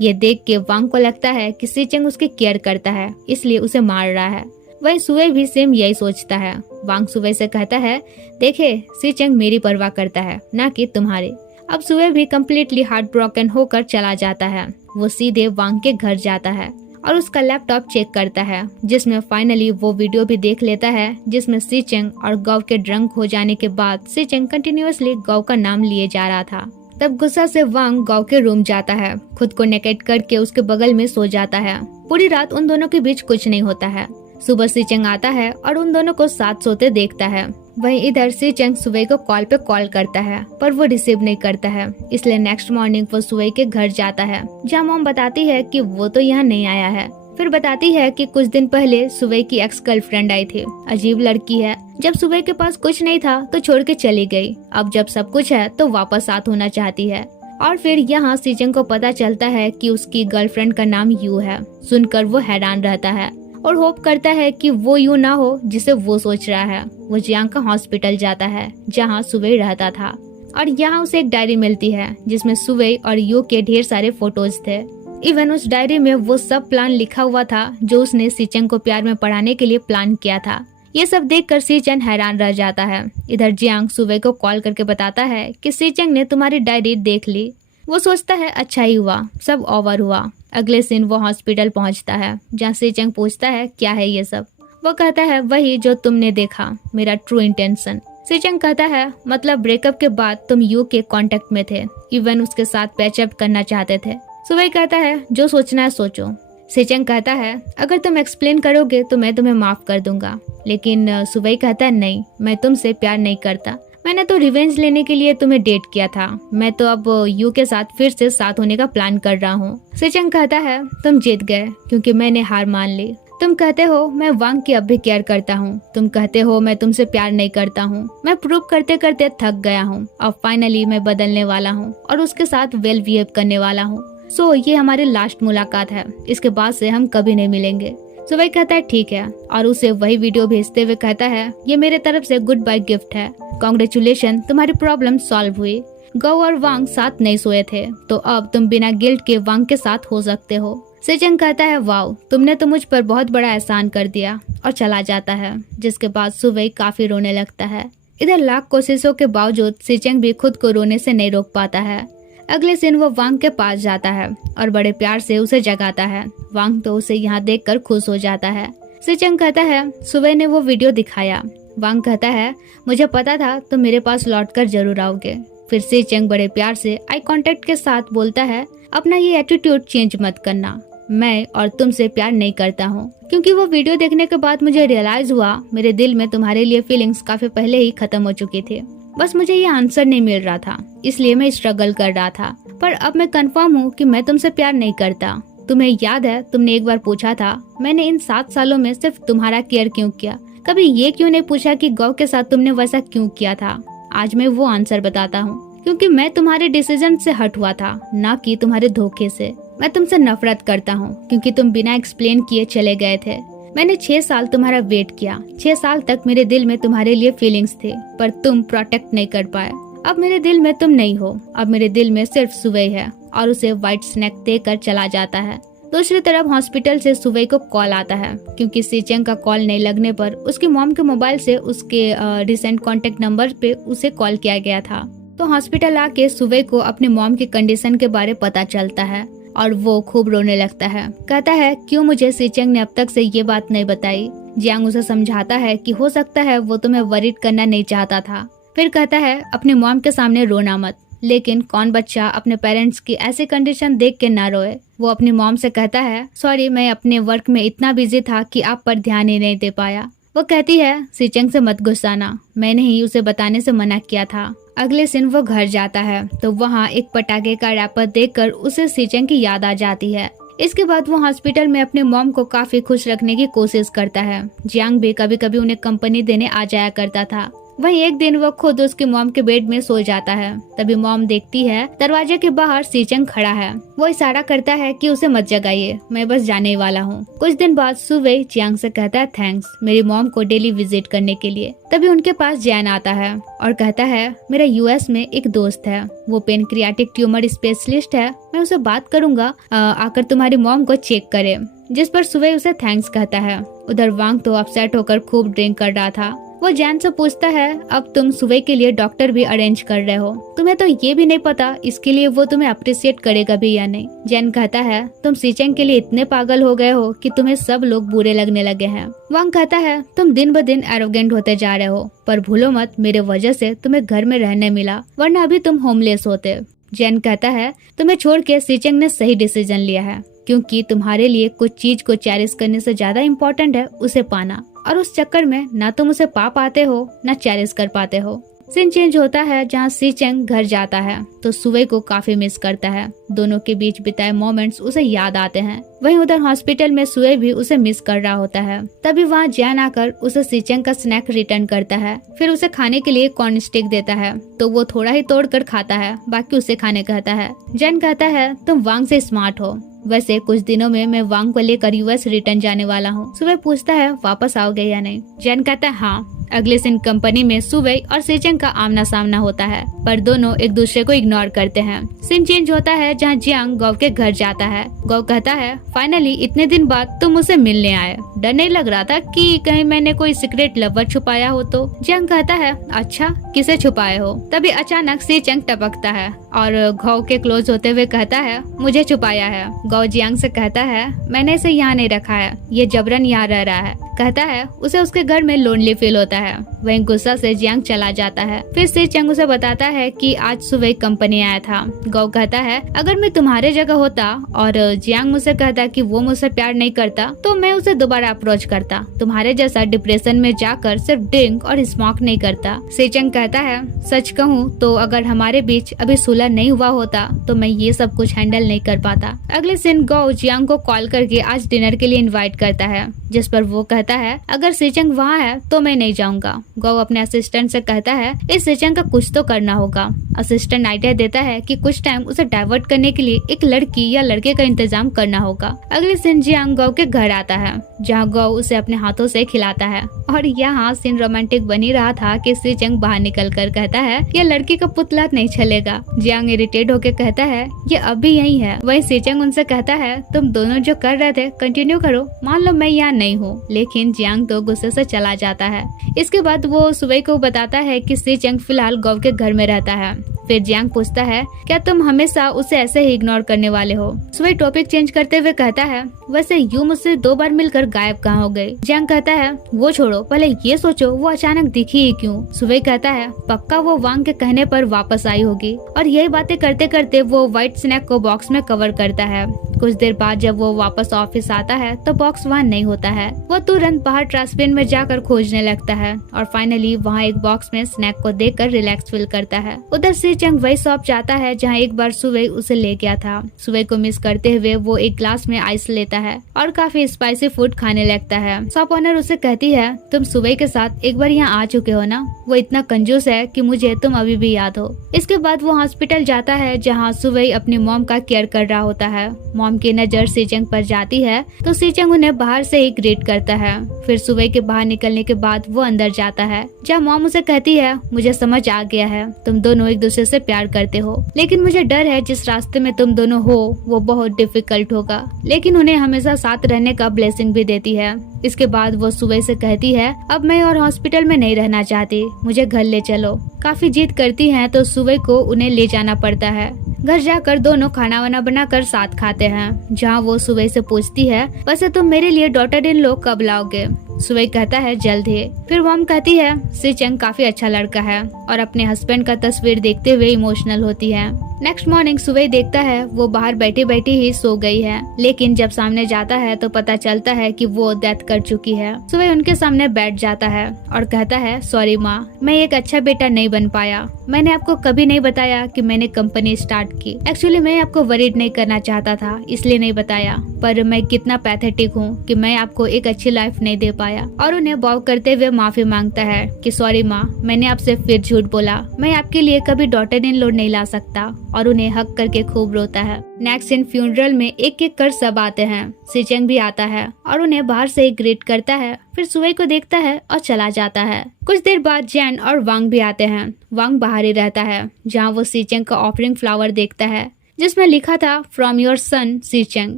ये देख के वांग को लगता है कि सीचेंग उसकी केयर करता है, इसलिए उसे मार रहा है। वहीं सुवे भी सेम यही सोचता है। वांग सुवे से कहता है, देखे सीचेंग मेरी परवाह करता है, ना कि तुम्हारी। अब सुवे भी कम्प्लीटली हार्ट ब्रोकन होकर चला जाता है। वो सीधे वांग के घर जाता है और उसका लैपटॉप चेक करता है, जिसमें फाइनली वो वीडियो भी देख लेता है जिसमें सीचेंग और गौ के ड्रंक हो जाने के बाद सीचेंग कंटिन्यूअसली गौ का नाम लिए जा रहा था। तब गुस्सा से वांग गांव के रूम जाता है, खुद को नेकेट करके उसके बगल में सो जाता है। पूरी रात उन दोनों के बीच कुछ नहीं होता है। सुबह सीचेंग आता है और उन दोनों को साथ सोते देखता है। वहीं इधर सीचेंग सुवई को कॉल पे कॉल करता है पर वो रिसीव नहीं करता है, इसलिए नेक्स्ट मॉर्निंग वो सुवई के घर जाता है, जहाँ मॉम बताती है कि वो तो यहाँ नहीं आया है। फिर बताती है कि कुछ दिन पहले सुवई की एक्स गर्लफ्रेंड आई थी। अजीब लड़की है, जब सुवई के पास कुछ नहीं था तो छोड़ के चली गई, अब जब सब कुछ है तो वापस साथ होना चाहती है। और फिर यहाँ सीचेंग को पता चलता है कि उसकी गर्लफ्रेंड का नाम यू है। सुनकर वो हैरान रहता है और होप करता है कि वो यू ना हो जिसे वो सोच रहा है। वो जियांग का हॉस्पिटल जाता है जहाँ सुवई रहता था और यहाँ उसे एक डायरी मिलती है जिसमें सुवई और यू के ढेर सारे फोटोज थे। इवन उस डायरी में वो सब प्लान लिखा हुआ था जो उसने सीचेंग को प्यार में पढ़ाने के लिए प्लान किया था। ये सब देखकर सीचेंग हैरान रह जाता है। इधर जियांग सुवई को कॉल करके बताता है कि सीचेंग ने तुम्हारी डायरी देख ली। वो सोचता है अच्छा ही हुआ, सब ओवर हुआ। अगले दिन वो हॉस्पिटल पहुंचता है जहाँ सीचेंग पूछता है क्या है ये सब। वो कहता है वही जो तुमने देखा, मेरा ट्रू इंटेंशन। सीचेंग कहता है मतलब ब्रेकअप के बाद तुम यू के कांटेक्ट में थे, इवन उसके साथ पैचअप करना चाहते थे। सुवई कहता है जो सोचना है सोचो। सीचेंग कहता है अगर तुम एक्सप्लेन करोगे तो मैं तुम्हें माफ कर दूंगा, लेकिन सुवई कहता है नहीं, मैं तुमसे प्यार नहीं करता, मैंने तो रिवेंज लेने के लिए तुम्हें डेट किया था, मैं तो अब यू के साथ फिर से साथ होने का प्लान कर रहा हूँ। सीचेंग कहता है तुम जीत गए क्योंकि मैंने हार मान ली। तुम कहते हो मैं वांग की अब भी केयर करता हूँ, तुम कहते हो मैं तुमसे प्यार नहीं करता हूँ, मैं प्रूव करते करते थक गया हूँ, अब फाइनली मैं बदलने वाला हूँ और उसके साथ वेल बिहेव करने वाला हूँ। सो ये हमारी लास्ट मुलाकात है, इसके बाद से हम कभी नहीं मिलेंगे। सुवई कहता है ठीक है और उसे वही वीडियो भेजते हुए कहता है ये मेरे तरफ से गुड बाय गिफ्ट है, कांग्रेचुलेशन तुम्हारी प्रॉब्लम सॉल्व हुई। गौ और वांग साथ नहीं सोए थे तो अब तुम बिना गिल्ट के वांग के साथ हो सकते हो। सीचेंग कहता है वाओ, तुमने तो मुझ पर बहुत बड़ा एहसान कर दिया और चला जाता है, जिसके बाद सुवई काफी रोने लगता है। इधर लाख कोशिशों के बावजूद सीचेंग भी खुद को रोने से नहीं रोक पाता है। अगले दिन वो वांग के पास जाता है और बड़े प्यार से उसे जगाता है। वांग तो उसे यहाँ देखकर खुश हो जाता है। सीचेंग कहता है सुवई ने वो वीडियो दिखाया। वांग कहता है मुझे पता था तुम मेरे पास लौटकर जरूर आओगे। फिर सीचेंग बड़े प्यार से आई कांटेक्ट के साथ बोलता है अपना ये एटीट्यूड चेंज मत करना, मैं और तुमसे प्यार नहीं करता हूँ, क्योंकि वो वीडियो देखने के बाद मुझे रियलाइज हुआ मेरे दिल में तुम्हारे लिए फीलिंग्स काफी पहले ही खत्म हो चुकी थी, बस मुझे ये आंसर नहीं मिल रहा था इसलिए मैं स्ट्रगल कर रहा था, पर अब मैं कंफर्म हूँ कि मैं तुमसे प्यार नहीं करता। तुम्हें याद है तुमने एक बार पूछा था मैंने इन 7 सालों में सिर्फ तुम्हारा केयर क्यों किया, कभी ये क्यों नहीं पूछा कि गौ के साथ तुमने वैसा क्यों किया था। आज मैं वो आंसर बताता हूँ, क्योंकि मैं तुम्हारे डिसीजन से हट हुआ था, ना कि तुम्हारे धोखे से। मैं तुमसे नफरत करता हूँ क्योंकि तुम बिना एक्सप्लेन किए चले गए थे। मैंने 6 साल तुम्हारा वेट किया, 6 साल तक मेरे दिल में तुम्हारे लिए फीलिंग्स थे, पर तुम प्रोटेक्ट नहीं कर पाए। अब मेरे दिल में तुम नहीं हो, अब मेरे दिल में सिर्फ सुवई है, और उसे व्हाइट स्नैक देकर चला जाता है। दूसरी तरफ हॉस्पिटल से सुवई को कॉल आता है, क्योंकि सीचेंग का कॉल नहीं लगने पर उसकी मॉम के मोबाइल से उसके रिसेंट कॉन्टेक्ट नंबर पे उसे कॉल किया गया था। तो हॉस्पिटल आके सुवई को अपने मॉम की कंडीशन के बारे पता चलता है और वो खूब रोने लगता है। कहता है क्यों मुझे सीचेंग ने अब तक से ये बात नहीं बताई। जियांग उसे समझाता है कि हो सकता है वो तुम्हें वरीड करना नहीं चाहता था। फिर कहता है अपने मॉम के सामने रोना मत, लेकिन कौन बच्चा अपने पेरेंट्स की ऐसी कंडीशन देख के ना रोए। वो अपनी मॉम से कहता है सॉरी, मैं अपने वर्क में इतना बिजी था कि आप पर ध्यान ही नहीं दे पाया। वो कहती है सीचेंग से मत गुस्साना, मैंने ही उसे बताने से मना किया था। अगले दिन वो घर जाता है तो वहाँ एक पटाखे का रैपर देखकर उसे सीचेंग की याद आ जाती है। इसके बाद वो हॉस्पिटल में अपने मॉम को काफी खुश रखने की कोशिश करता है। जियांग भी कभी कभी उन्हें कंपनी देने आ जाया करता था। वहीं एक दिन वो खुद उसकी मॉम के बेड में सो जाता है। तभी मॉम देखती है दरवाजे के बाहर सीचेंग खड़ा है। वो इशारा करता है कि उसे मत जगाइए, मैं बस जाने ही वाला हूँ। कुछ दिन बाद सुवई जियांग से कहता है थैंक्स मेरी मॉम को डेली विजिट करने के लिए। तभी उनके पास जैन आता है और कहता है मेरा यूएस में एक दोस्त है, वो पेनक्रियाटिक ट्यूमर स्पेशलिस्ट है, मैं उसे बात करूंगा आकर तुम्हारी मॉम को चेक करे। जिस पर सुवई उसे थैंक्स कहता है। उधर वांग तो अपसेट होकर खूब ड्रिंक कर रहा था। वो जैन से पूछता है अब तुम सुवई के लिए डॉक्टर भी अरेंज कर रहे हो, तुम्हें तो ये भी नहीं पता इसके लिए वो तुम्हें अप्रिशिएट करेगा भी या नहीं। जैन कहता है तुम सीचेंग के लिए इतने पागल हो गए हो कि तुम्हें सब लोग बुरे लगने लगे हैं। वांग कहता है तुम दिन ब दिन एरोगेंट होते जा रहे हो, पर भूलो मत मेरे वजह से तुम्हें घर में रहने मिला, वरना अभी तुम होमलेस होते। जैन कहता है तुम्हें छोड़ के सीचेंग ने सही डिसीजन लिया है, क्योंकि तुम्हारे लिए कुछ चीज को चेरिश करने से ज्यादा इम्पोर्टेंट है उसे पाना, और उस चक्कर में ना तुम उसे पा पाते हो ना चेरिश कर पाते हो। सीन चेंज होता है जहाँ सीचेंग घर जाता है तो सुवे को काफी मिस करता है। दोनों के बीच बिताए मोमेंट्स उसे याद आते हैं। वहीं उधर हॉस्पिटल में सुवे भी उसे मिस कर रहा होता है। तभी वहाँ जैन आकर उसे सीचेंग का स्नैक रिटर्न करता है, फिर उसे खाने के लिए कॉर्न स्टिक देता है तो वो थोड़ा ही तोड़कर खाता है, बाकी उसे खाने कहता है। जैन कहता है तुम वांग से स्मार्ट हो, वैसे कुछ दिनों में मैं वांग को लेकर यूएस रिटर्न जाने वाला हूँ। सुवे पूछता है वापस आओगे या नहीं। जैन कहता है हाँ। अगले दिन कंपनी में सुवे और सीचेंग का आमना सामना होता है, पर दोनों एक दूसरे को इग्नोर करते हैं। सीन चेंज होता है जहाँ जियांग गौ के घर जाता है। गौ कहता है फाइनली इतने दिन बाद तुम मुझे मिलने आए, डर नहीं लग रहा था कि कहीं मैंने कोई सीक्रेट लवर छुपाया हो तो। जियांग कहता है अच्छा किसे छुपाए हो। तभी अचानक सीचेंग टपकता है और गौ के क्लोज होते हुए कहता है मुझे छुपाया है। गौ जियांग से कहता है मैंने इसे यहाँ नहीं रखा है, ये जबरन यहाँ रह रहा है। कहता है उसे उसके घर में लोनली फील होता है। वहीं गुस्सा से जियांग चला जाता है। फिर सीचेंग उसे बताता है कि आज सुबह कंपनी आया था। गौ कहता है अगर मैं तुम्हारे जगह होता और जियांग मुझसे कहता कि वो मुझसे प्यार नहीं करता तो मैं उसे दोबारा अप्रोच करता, तुम्हारे जैसा डिप्रेशन में जाकर सिर्फ ड्रिंक और स्मोक नहीं करता। सीचेंग कहता है सच कहूँ तो अगर हमारे बीच अभी सुलह नहीं हुआ होता तो मैं ये सब कुछ हैंडल नहीं कर पाता। अगले दिन गौ जियांग को कॉल करके आज डिनर के लिए इन्वाइट करता है, जिस पर वो कहता है अगर सीचेंग वहाँ है तो मैं नहीं जाऊंगा। गौ अपने असिस्टेंट से कहता है इस सीचेंग का कुछ तो करना होगा। असिस्टेंट आइडिया देता है कि कुछ टाइम उसे डाइवर्ट करने के लिए एक लड़की या लड़के का इंतजाम करना होगा। अगले दिन जियांग गौ के घर आता है, जहाँ गौ उसे अपने हाथों से खिलाता है। और यहाँ सीन रोमांटिक बनी रहा था कि सीचेंग बाहर निकल कर कहता है ये लड़की का पुतला नहीं चलेगा। जियांग इरिटेट होकर कहता है ये अभी यही है। वही सीचेंग उनसे कहता है तुम दोनों जो कर रहे थे कंटिन्यू करो, मान लो मैं यहाँ नहीं हूँ। लेकिन जियांग तो गुस्से से चला जाता है। इसके बाद वो सुवे को बताता है कि सीचेंग फिलहाल गौ के घर में रहता है। फिर जियांग पूछता है क्या तुम हमेशा उसे ऐसे ही इग्नोर करने वाले हो। सुवे टॉपिक चेंज करते हुए कहता है वैसे यूं मुझसे 2 बार मिलकर गायब कहाँ हो गए। जियांग कहता है वो छोड़ो, पहले ये सोचो वो अचानक दिखी ही क्यों। सुवे कहता है पक्का वो वांग के कहने पर वापस आई होगी। और यही बातें करते करते वो व्हाइट स्नैक को बॉक्स में कवर करता है। कुछ देर बाद जब वो वापस ऑफिस आता है तो बॉक्स वहाँ नहीं होता है। वो तुरंत बाहर ट्रैशबिन में जाकर खोजने लगता है और फाइनली वहाँ एक बॉक्स में स्नैक को देखकर रिलैक्स फील करता है। उधर सीचेंग वही शॉप जाता है जहाँ एक बार सुवे उसे ले गया था। सुवे को मिस करते हुए वो एक ग्लास में आइस लेता है और काफी स्पाइसी फूड खाने लगता है। शॉप ओनर उसे कहती है तुम सुवे के साथ एक बार यहाँ आ चुके हो ना, वो इतना कंजूस है कि मुझे तुम अभी भी याद हो। इसके बाद वो हॉस्पिटल जाता है जहाँ सुवे अपनी मॉम का केयर कर रहा होता है। मॉम की नजर सीचेंग पर जाती है तो सीचेंग उन्हें बाहर से ही ग्रीट करता है। फिर सुवे के बाहर निकलने के बाद वो अंदर जाता है जहाँ मॉम उसे कहती है मुझे समझ आ गया है तुम दोनों एक दूसरे से प्यार करते हो, लेकिन मुझे डर है जिस रास्ते में तुम दोनों हो वो बहुत डिफिकल्ट होगा, लेकिन उन्हें हमेशा साथ रहने का ब्लेसिंग भी देती है। इसके बाद वो सुवे से कहती है अब मैं और हॉस्पिटल में नहीं रहना चाहती, मुझे घर ले चलो। काफी जिद करती हैं तो सुवे को उन्हें ले जाना पड़ता है। घर जाकर दोनों खाना वाना बनाकर साथ खाते हैं, जहाँ वो सुवे से पूछती है वैसे तुम मेरे लिए डॉटर इन लॉ कब लाओगे। सुवे कहता है जल्द ही। फिर मॉम कहती है सीचेंग काफी अच्छा लड़का है और अपने हस्बैंड का तस्वीर देखते हुए इमोशनल होती है। नेक्स्ट मॉर्निंग सुवे देखता है वो बाहर बैठी बैठी ही सो गई है, लेकिन जब सामने जाता है तो पता चलता है कि वो डेथ कर चुकी है। सुवे उनके सामने बैठ जाता है और कहता है सॉरी माँ, मैं एक अच्छा बेटा नहीं बन पाया। मैंने आपको कभी नहीं बताया कि मैंने कंपनी स्टार्ट की। एक्चुअली मैं आपको वरीड नहीं करना चाहता था इसलिए नहीं बताया, पर मैं कितना पैथेटिक हूँ कि मैं आपको एक अच्छी लाइफ नहीं दे पाया। और उन्हें बॉव करते हुए माफी मांगता है कि सॉरी माँ, मैंने आपसे फिर झूठ बोला, मैं आपके लिए कभी डॉटर इन लॉ नहीं ला सकता। और उन्हें हक करके खूब रोता है। नेक्स्ट इन फ्यूनरल में एक एक कर सब आते हैं। सीचेंग भी आता है और उन्हें बाहर से ही ग्रीट करता है, फिर सुवे को देखता है और चला जाता है। कुछ देर बाद जैन और वांग भी आते हैं। वांग बाहर ही रहता है जहाँ वो सीचेंग का ऑफरिंग फ्लावर देखता है जिसमें लिखा था फ्रॉम योर सन सीचेंग।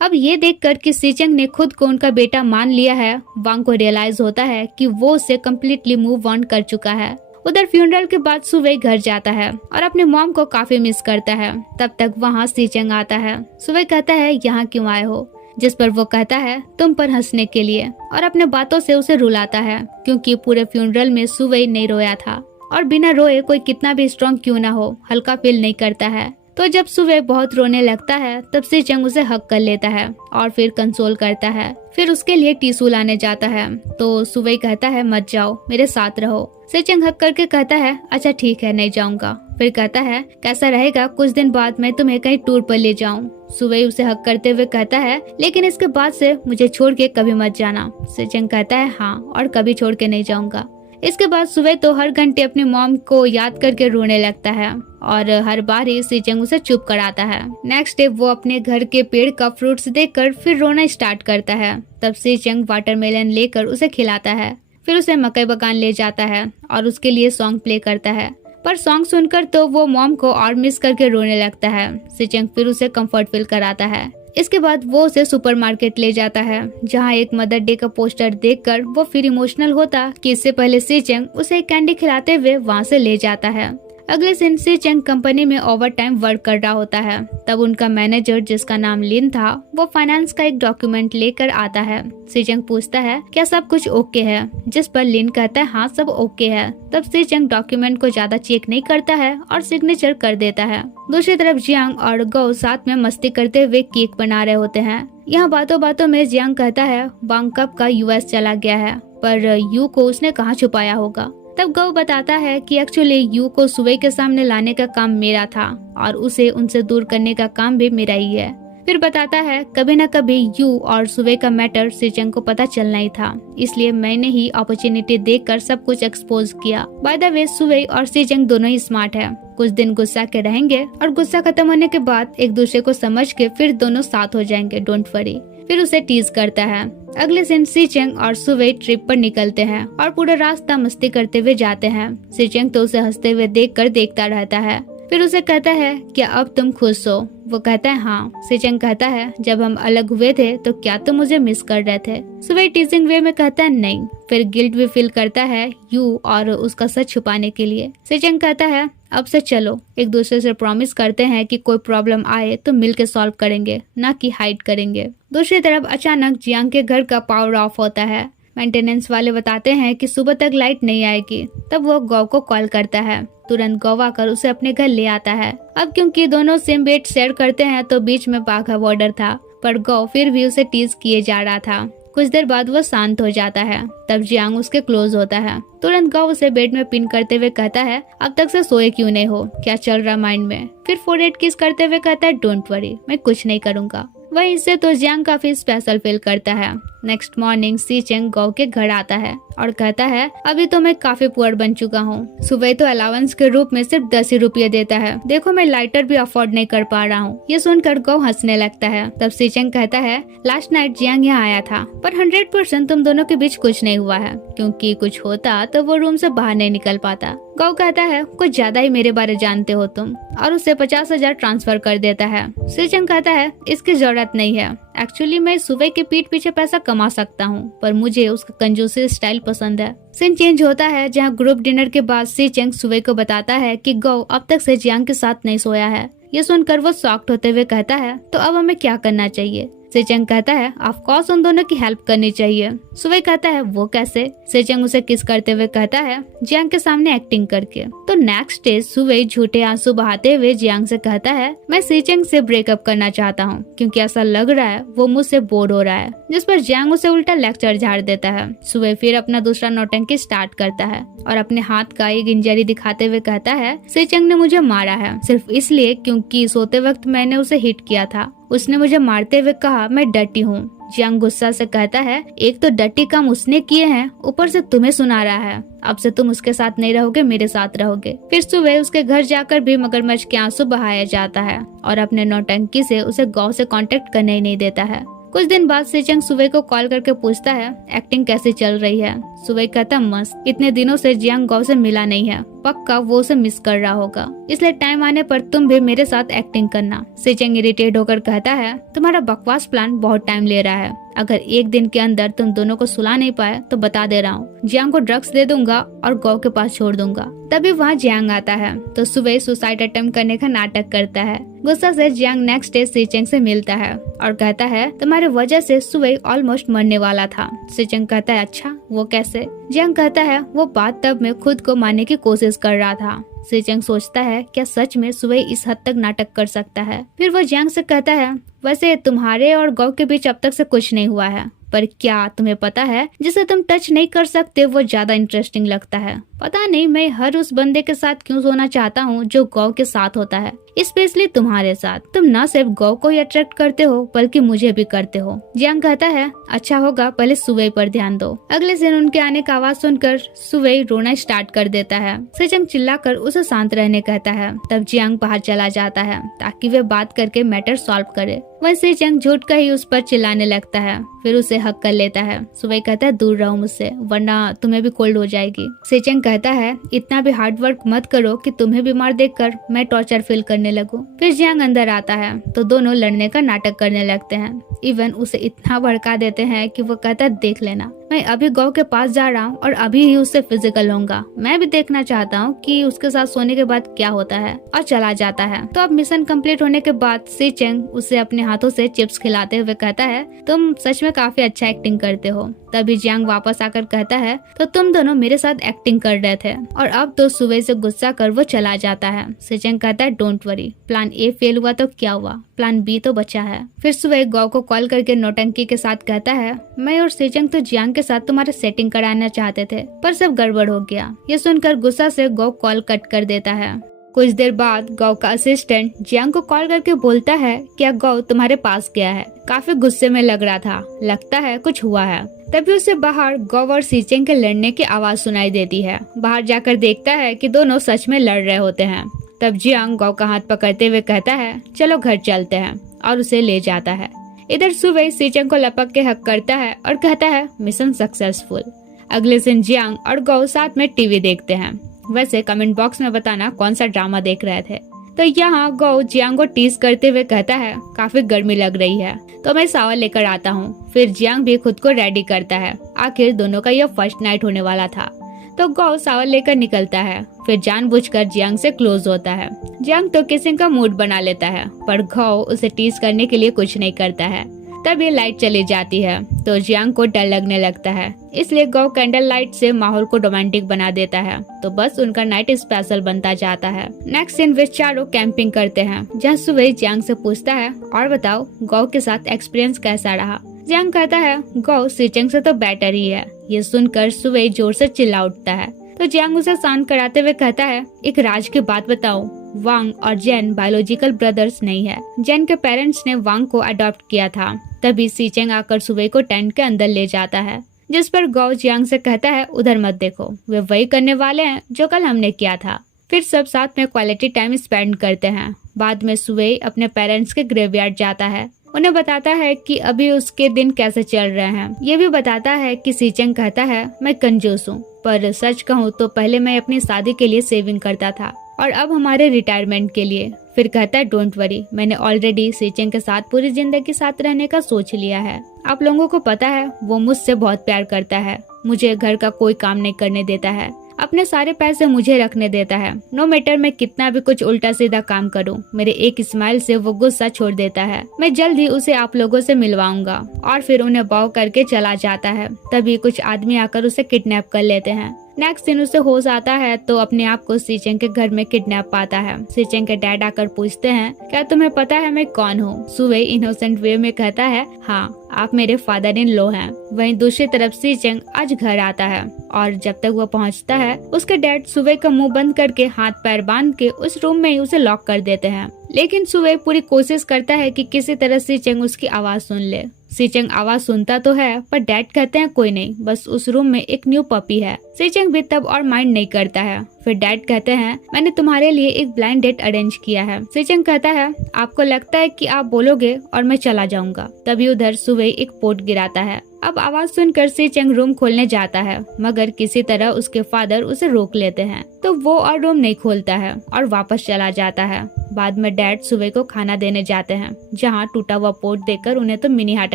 अब ये देखकर कि सीचेंग ने खुद को उनका बेटा मान लिया है, वांग को रियलाइज होता है कि वो उससे कम्प्लीटली मूव ऑन कर चुका है। उधर फ्यूनरल के बाद सुवे घर जाता है और अपने मॉम को काफी मिस करता है। तब तक वहाँ सीचेंग आता है। सुवे कहता है यहाँ क्यों आए हो, जिस पर वो कहता है तुम पर हंसने के लिए, और अपने बातों से उसे रुलाता है क्योंकि पूरे फ्यूनरल में सुवे नहीं रोया था और बिना रोए कोई कितना भी स्ट्रॉन्ग क्यों ना हो हल्का फील नहीं करता है। तो जब सुबह बहुत रोने लगता है तब सीचेंग उसे हक कर लेता है और फिर कंसोल करता है। फिर उसके लिए टिश्यू लाने जाता है तो सुबह कहता है मत जाओ, मेरे साथ रहो। सीचेंग हक करके कहता है अच्छा ठीक है, नहीं जाऊंगा। फिर कहता है कैसा रहेगा कुछ दिन बाद मैं तुम्हें कहीं टूर पर ले जाऊं। सुबह उसे हक करते हुए कहता है लेकिन इसके बाद से मुझे छोड़ के कभी मत जाना। सीचेंग कहता है हाँ, और कभी छोड़ के नहीं जाऊंगा। इसके बाद सुबह तो हर घंटे अपनी मॉम को याद करके रोने लगता है और हर बार ही सीचेंग उसे चुप कराता है। नेक्स्ट डे वो अपने घर के पेड़ का फ्रूट्स देखकर फिर रोना स्टार्ट करता है। तब सीचेंग वाटरमेलन लेकर उसे खिलाता है, फिर उसे मकई बगान ले जाता है और उसके लिए सॉन्ग प्ले करता है। पर सॉन्ग सुनकर तो वो मॉम को और मिस करके रोने लगता है। सीचेंग फिर उसे कंफर्ट फील कराता है। इसके बाद वो उसे सुपरमार्केट ले जाता है जहाँ एक मदर डे का पोस्टर देखकर वो फिर इमोशनल होता कि इससे पहले सीचेंग उसे एक कैंडी खिलाते हुए वहाँ से ले जाता है। अगले दिन सीचेंग कंपनी में ओवर टाइम वर्क कर रहा होता है। तब उनका मैनेजर जिसका नाम लिन था वो फाइनेंस का एक डॉक्यूमेंट लेकर आता है। सीचेंग पूछता है क्या सब कुछ ओके है, जिस पर लिन कहता है हाँ सब ओके है। तब सीचेंग डॉक्यूमेंट को ज्यादा चेक नहीं करता है और सिग्नेचर कर देता है। दूसरी तरफ जियांग और गौ साथ में मस्ती करते हुए केक बना रहे होते हैं। यहाँ बातों बातों में जियांग कहता है वांग कब का यूएस चला गया है, पर यू को उसने कहाँ छुपाया होगा। तब गौ बताता है कि एक्चुअली यू को सुबह के सामने लाने का काम मेरा था और उसे उनसे दूर करने का काम भी मेरा ही है। फिर बताता है कभी न कभी यू और सुबह का मैटर सीचेंग को पता चलना ही था, इसलिए मैंने ही अपॉर्चुनिटी देखकर सब कुछ एक्सपोज किया। बाय द वे सुबह और सीचेंग दोनों ही स्मार्ट है। कुछ दिन गुस्सा के रहेंगे और गुस्सा खत्म होने के बाद एक दूसरे को समझ के फिर दोनों साथ हो जाएंगे, डोंट वरी। फिर उसे टीज करता है। अगले दिन सीचेंग और सुबह ट्रिप पर निकलते हैं और पूरा रास्ता मस्ती करते हुए जाते हैं। सीचेंग तो उसे हंसते हुए देखकर देखता रहता है। फिर उसे कहता है क्या अब तुम खुश हो? वो कहता है हाँ। सीचेंग कहता है जब हम अलग हुए थे तो क्या तुम मुझे मिस कर रहे थे? सुबह टीजिंग वे में कहता है नहीं। फिर गिल्ट भी फील करता है यू और उसका सच छुपाने के लिए। सीचेंग कहता है अब से चलो एक दूसरे से प्रॉमिस करते हैं कि कोई प्रॉब्लम आए तो मिलके सॉल्व करेंगे, ना कि हाइड करेंगे। दूसरी तरफ अचानक जियांग के घर का पावर ऑफ होता है। मेंटेनेंस वाले बताते हैं कि सुबह तक लाइट नहीं आएगी। तब वो गौ को कॉल करता है। तुरंत गौ आकर उसे अपने घर ले आता है। अब क्योंकि दोनों सेम बेड शेयर करते हैं तो बीच में बाघा बॉर्डर था, पर गौ फिर भी उसे टीज किए जा रहा था। कुछ देर बाद वो शांत हो जाता है। तब जियांग उसके क्लोज होता है। तुरंत गौ उसे बेड में पिन करते हुए कहता है अब तक से सोए क्यों नहीं हो, क्या चल रहा माइंड में? फिर फोरहेड किस करते हुए कहता है डोंट वरी, मैं कुछ नहीं करूंगा। वहीं इससे तो जियांग काफी स्पेशल फील करता है। नेक्स्ट मॉर्निंग सीचेंग गौ के घर आता है और कहता है अभी तो मैं काफी पुअर बन चुका हूँ। सुबह तो अलाउंस के रूप में सिर्फ 10 ही रुपये देता है, देखो मैं लाइटर भी अफोर्ड नहीं कर पा रहा हूँ। ये सुनकर गौ हंसने लगता है। तब सीचेंग कहता है लास्ट नाइट जियांग यहाँ आया था, पर 100% तुम दोनों के बीच कुछ नहीं हुआ है, क्योंकि कुछ होता तो वो रूम से बाहर नहीं निकल पाता। गौ कहता है कुछ ज्यादा ही मेरे बारे जानते हो तुम, और उसे 50,000 ट्रांसफर कर देता है। सीचेंग कहता है इसकी जरूरत नहीं है, एक्चुअली मैं सुबह के पीठ पीछे पैसा कमा सकता हूँ, पर मुझे उसका कंजूसी स्टाइल पसंद है। सीन चेंज होता है जहाँ ग्रुप डिनर के बाद सीचेंग सुबह को बताता है कि गौ अब तक से जियांग के साथ नहीं सोया है। ये सुनकर वो शॉक्ड होते हुए कहता है तो अब हमें क्या करना चाहिए? सीचेंग कहता है ऑफ कोर्स उन दोनों की हेल्प करनी चाहिए। सुबह कहता है वो कैसे? सीचेंग उसे किस करते हुए कहता है जियांग के सामने एक्टिंग करके। तो नेक्स्ट डे सुबह झूठे आंसू बहाते हुए जियांग से कहता है मैं सीचेंग से ब्रेकअप करना चाहता हूँ, क्योंकि ऐसा लग रहा है वो मुझसे बोर हो रहा है। जिस पर जियांग उसे उल्टा लेक्चर झाड़ देता है। सुबह फिर अपना दूसरा नौटंकी स्टार्ट करता है और अपने हाथ का एक इंजरी दिखाते हुए कहता है सीचेंग ने मुझे मारा है सिर्फ इसलिए क्योंकि सोते वक्त मैंने उसे हिट किया था। उसने मुझे मारते हुए कहा मैं डर्टी हूँ। जियांग गुस्सा से कहता है एक तो डर्टी काम उसने किए हैं, ऊपर से तुम्हें सुना रहा है। अब से तुम उसके साथ नहीं रहोगे, मेरे साथ रहोगे। फिर सुबह उसके घर जाकर भी मगरमच्छ के आंसू बहाया जाता है और अपने नौटंकी से उसे गौ से कांटेक्ट करने ही नहीं देता है। कुछ दिन बाद सीचेंग सुबह को कॉल करके पूछता है एक्टिंग कैसी चल रही है? सुबह कहता मस्त, इतने दिनों से जियांग गौ से मिला नहीं है, पक्का वो उसे मिस कर रहा होगा, इसलिए टाइम आने पर तुम भी मेरे साथ एक्टिंग करना। सीचेंग इरिटेट होकर कहता है तुम्हारा बकवास प्लान बहुत टाइम ले रहा है, अगर एक दिन के अंदर तुम दोनों को सुला नहीं पाए तो बता दे रहा हूँ, जियांग को ड्रग्स दे दूंगा और गौ के पास छोड़ दूंगा। तभी वहाँ जियांग आता है तो सुबह सुसाइड अटेम्प्ट करने का नाटक करता है। गुस्सा से जियांग नेक्स्ट डे सीचेंग से मिलता है और कहता है तुम्हारे वजह से सुबह ऑलमोस्ट मरने वाला था। सीचेंग कहता है अच्छा वो कैसे? जियांग कहता है वो बात तब मैं खुद को मारने की कोशिश कर रहा था, सीचेंग सोचता है क्या सच में सुबह इस हद तक नाटक कर सकता है। फिर वो जियांग से कहता है वैसे तुम्हारे और गौ के बीच अब तक से कुछ नहीं हुआ है, पर क्या तुम्हें पता है जिसे तुम टच नहीं कर सकते वो ज्यादा इंटरेस्टिंग लगता है। पता नहीं मैं हर उस बंदे के साथ क्यों सोना चाहता हूँ जो गौ के साथ होता है, स्पेशली तुम्हारे साथ। तुम न सिर्फ गौ को ही अट्रैक्ट करते हो बल्कि मुझे भी करते हो। जियांग कहता है अच्छा होगा पहले सुबह पर ध्यान दो। अगले दिन उनके आने का आवाज सुनकर सुबह रोना स्टार्ट कर देता है। सीचेंग चिल्लाकर उसे शांत रहने कहता है। तब जियांग बाहर चला जाता है ताकि वे बात करके मैटर सॉल्व करे। वहीं सीचेंग झूठ का ही उस पर चिल्लाने लगता है, फिर उसे हक कर लेता है। सुबह कहता है दूर रहो मुझसे वरना तुम्हें भी कोल्ड हो जाएगी। सीचेंग कहता है इतना भी हार्ड वर्क मत करो कि तुम्हें बीमार देखकर मैं टॉर्चर फील करने लगूं। फिर जियांग अंदर आता है तो दोनों लड़ने का नाटक करने लगते हैं। इवन उसे इतना भड़का देते हैं कि वो कहता है देख लेना मैं अभी गौ के पास जा रहा हूँ और अभी ही उससे फिजिकल होऊंगा। मैं भी देखना चाहता हूँ कि उसके साथ सोने के बाद क्या होता है, और चला जाता है। तो अब मिशन कंप्लीट होने के बाद सीचेंग उसे अपने हाथों से चिप्स खिलाते हुए कहता है तुम सच में काफी अच्छा एक्टिंग करते हो। तभी जियांग वापस आकर कहता है तो तुम दोनों मेरे साथ एक्टिंग कर रहे थे। और अब तो सुबह से गुस्सा कर वो चला जाता है। सीचेंग कहता है don't worry, plan A fail हुआ तो क्या हुआ, प्लान बी तो बचा है। फिर सुबह गौ को कॉल करके नौटंकी के साथ कहता है मैं और सीचेंग तो जियांग के साथ तुम्हारा सेटिंग कराना चाहते थे पर सब गड़बड़ हो गया। ये सुनकर गुस्सा से गौ कॉल कट कर देता है। कुछ देर बाद गौ का असिस्टेंट जियांग को कॉल करके बोलता है क्या गौ तुम्हारे पास गया है। काफी गुस्से में लग रहा था, लगता है कुछ हुआ है। तभी उसे बाहर गौ और सीचेंग के लड़ने की आवाज सुनाई देती है। बाहर जाकर देखता है कि दोनों सच में लड़ रहे होते हैं। तब जियांग गौ का हाथ पकड़ते हुए कहता है चलो घर चलते हैं, और उसे ले जाता है। इधर सुबह सीचेंग को लपक के हक करता है और कहता है मिशन सक्सेसफुल। अगले दिन जियांग और गौ साथ में टीवी देखते हैं। वैसे कमेंट बॉक्स में बताना कौन सा ड्रामा देख रहे थे। तो यहाँ गौ जियांग को टीज करते हुए कहता है काफी गर्मी लग रही है तो मैं शावर लेकर आता हूँ। फिर जियांग भी खुद को रेडी करता है, आखिर दोनों का यह फर्स्ट नाइट होने वाला था। तो गौ शावर लेकर निकलता है, फिर जानबूझकर जियांग से क्लोज होता है। जियांग तो किसिंग का मूड बना लेता है पर गौ उसे टीज करने के लिए कुछ नहीं करता है। तब ये लाइट चली जाती है तो जियांग को डर लगने लगता है, इसलिए गौ कैंडल लाइट से माहौल को रोमांटिक बना देता है। तो बस उनका नाइट स्पेशल बनता जाता है। नेक्स्ट सीन वे चारों कैंपिंग करते हैं, जहाँ सुबह जियांग से पूछता है और बताओ गौ के साथ एक्सपीरियंस कैसा रहा। जियांग कहता है गौ सीचेंग से तो बेटर ही है। ये सुनकर सुबह जोर से चिल्ला उठता है। तो जियांग उसे शांत कराते हुए कहता है एक राज की बात बताओ, वांग और जेन बायोलॉजिकल ब्रदर्स नहीं है। जेन के पेरेंट्स ने वांग को अडॉप्ट किया था। तभी सीचेंग आकर सुबह को टेंट के अंदर ले जाता है, जिस पर गौ जियांग से कहता है उधर मत देखो, वे वही करने वाले हैं जो कल हमने किया था। फिर सब साथ में क्वालिटी टाइम स्पेंड करते हैं। बाद में सुबह अपने पेरेंट्स के ग्रेवयार्ड जाता है, उन्हें बताता है कि अभी उसके दिन कैसे चल रहे हैं। ये भी बताता है कि सीचेंग कहता है मैं कंजूस हूँ, पर सच कहूँ तो पहले मैं अपनी शादी के लिए सेविंग करता था और अब हमारे रिटायरमेंट के लिए। फिर कहता है डोंट वरी, मैंने ऑलरेडी सीचेंग के साथ पूरी जिंदगी साथ रहने का सोच लिया है। आप लोगों को पता है वो मुझसे बहुत प्यार करता है, मुझे घर का कोई काम नहीं करने देता है, अपने सारे पैसे मुझे रखने देता है। नो मैटर मैं कितना भी कुछ उल्टा सीधा काम करूं, मेरे एक स्माइल से वो गुस्सा छोड़ देता है। मैं जल्द ही उसे आप लोगों से मिलवाऊंगा। और फिर उन्हें बाव करके चला जाता है। तभी कुछ आदमी आकर उसे किडनैप कर लेते हैं। नेक्स्ट दिन उसे होश आता है तो अपने आप को सीचेंग के घर में किडनैप पाता है। सीचेंग के डैड आकर पूछते हैं क्या तुम्हें पता है मैं कौन हूँ। सुबह इनोसेंट वे में कहता है हाँ आप मेरे फादर इन लॉ हैं। वहीं दूसरी तरफ सीचेंग आज घर आता है और जब तक वो पहुँचता है उसके डैड सुबह का मुंह बंद करके हाथ पैर बांध के उस रूम में ही उसे लॉक कर देते हैं। लेकिन सुबह पूरी कोशिश करता है कि किसी तरह सीचेंग उसकी आवाज सुन ले। सीचेंग आवाज सुनता तो है पर डैड कहते हैं कोई नहीं, बस उस रूम में एक न्यू पपी है। सीचेंग भी तब और माइंड नहीं करता है। फिर डैड कहते हैं मैंने तुम्हारे लिए एक ब्लाइंड डेट अरेंज किया है। सीचेंग कहता है आपको लगता है कि आप बोलोगे और मैं चला जाऊंगा। तभी उधर सुबह एक पोट गिराता है। अब आवाज सुनकर सीचेंग रूम खोलने जाता है, मगर किसी तरह उसके फादर उसे रोक लेते हैं तो वो और रूम नहीं खोलता है और वापस चला जाता है। बाद में डैड सुबह को खाना देने जाते हैं, जहाँ टूटा हुआ पोट देखकर उन्हें तो मिनी हार्ट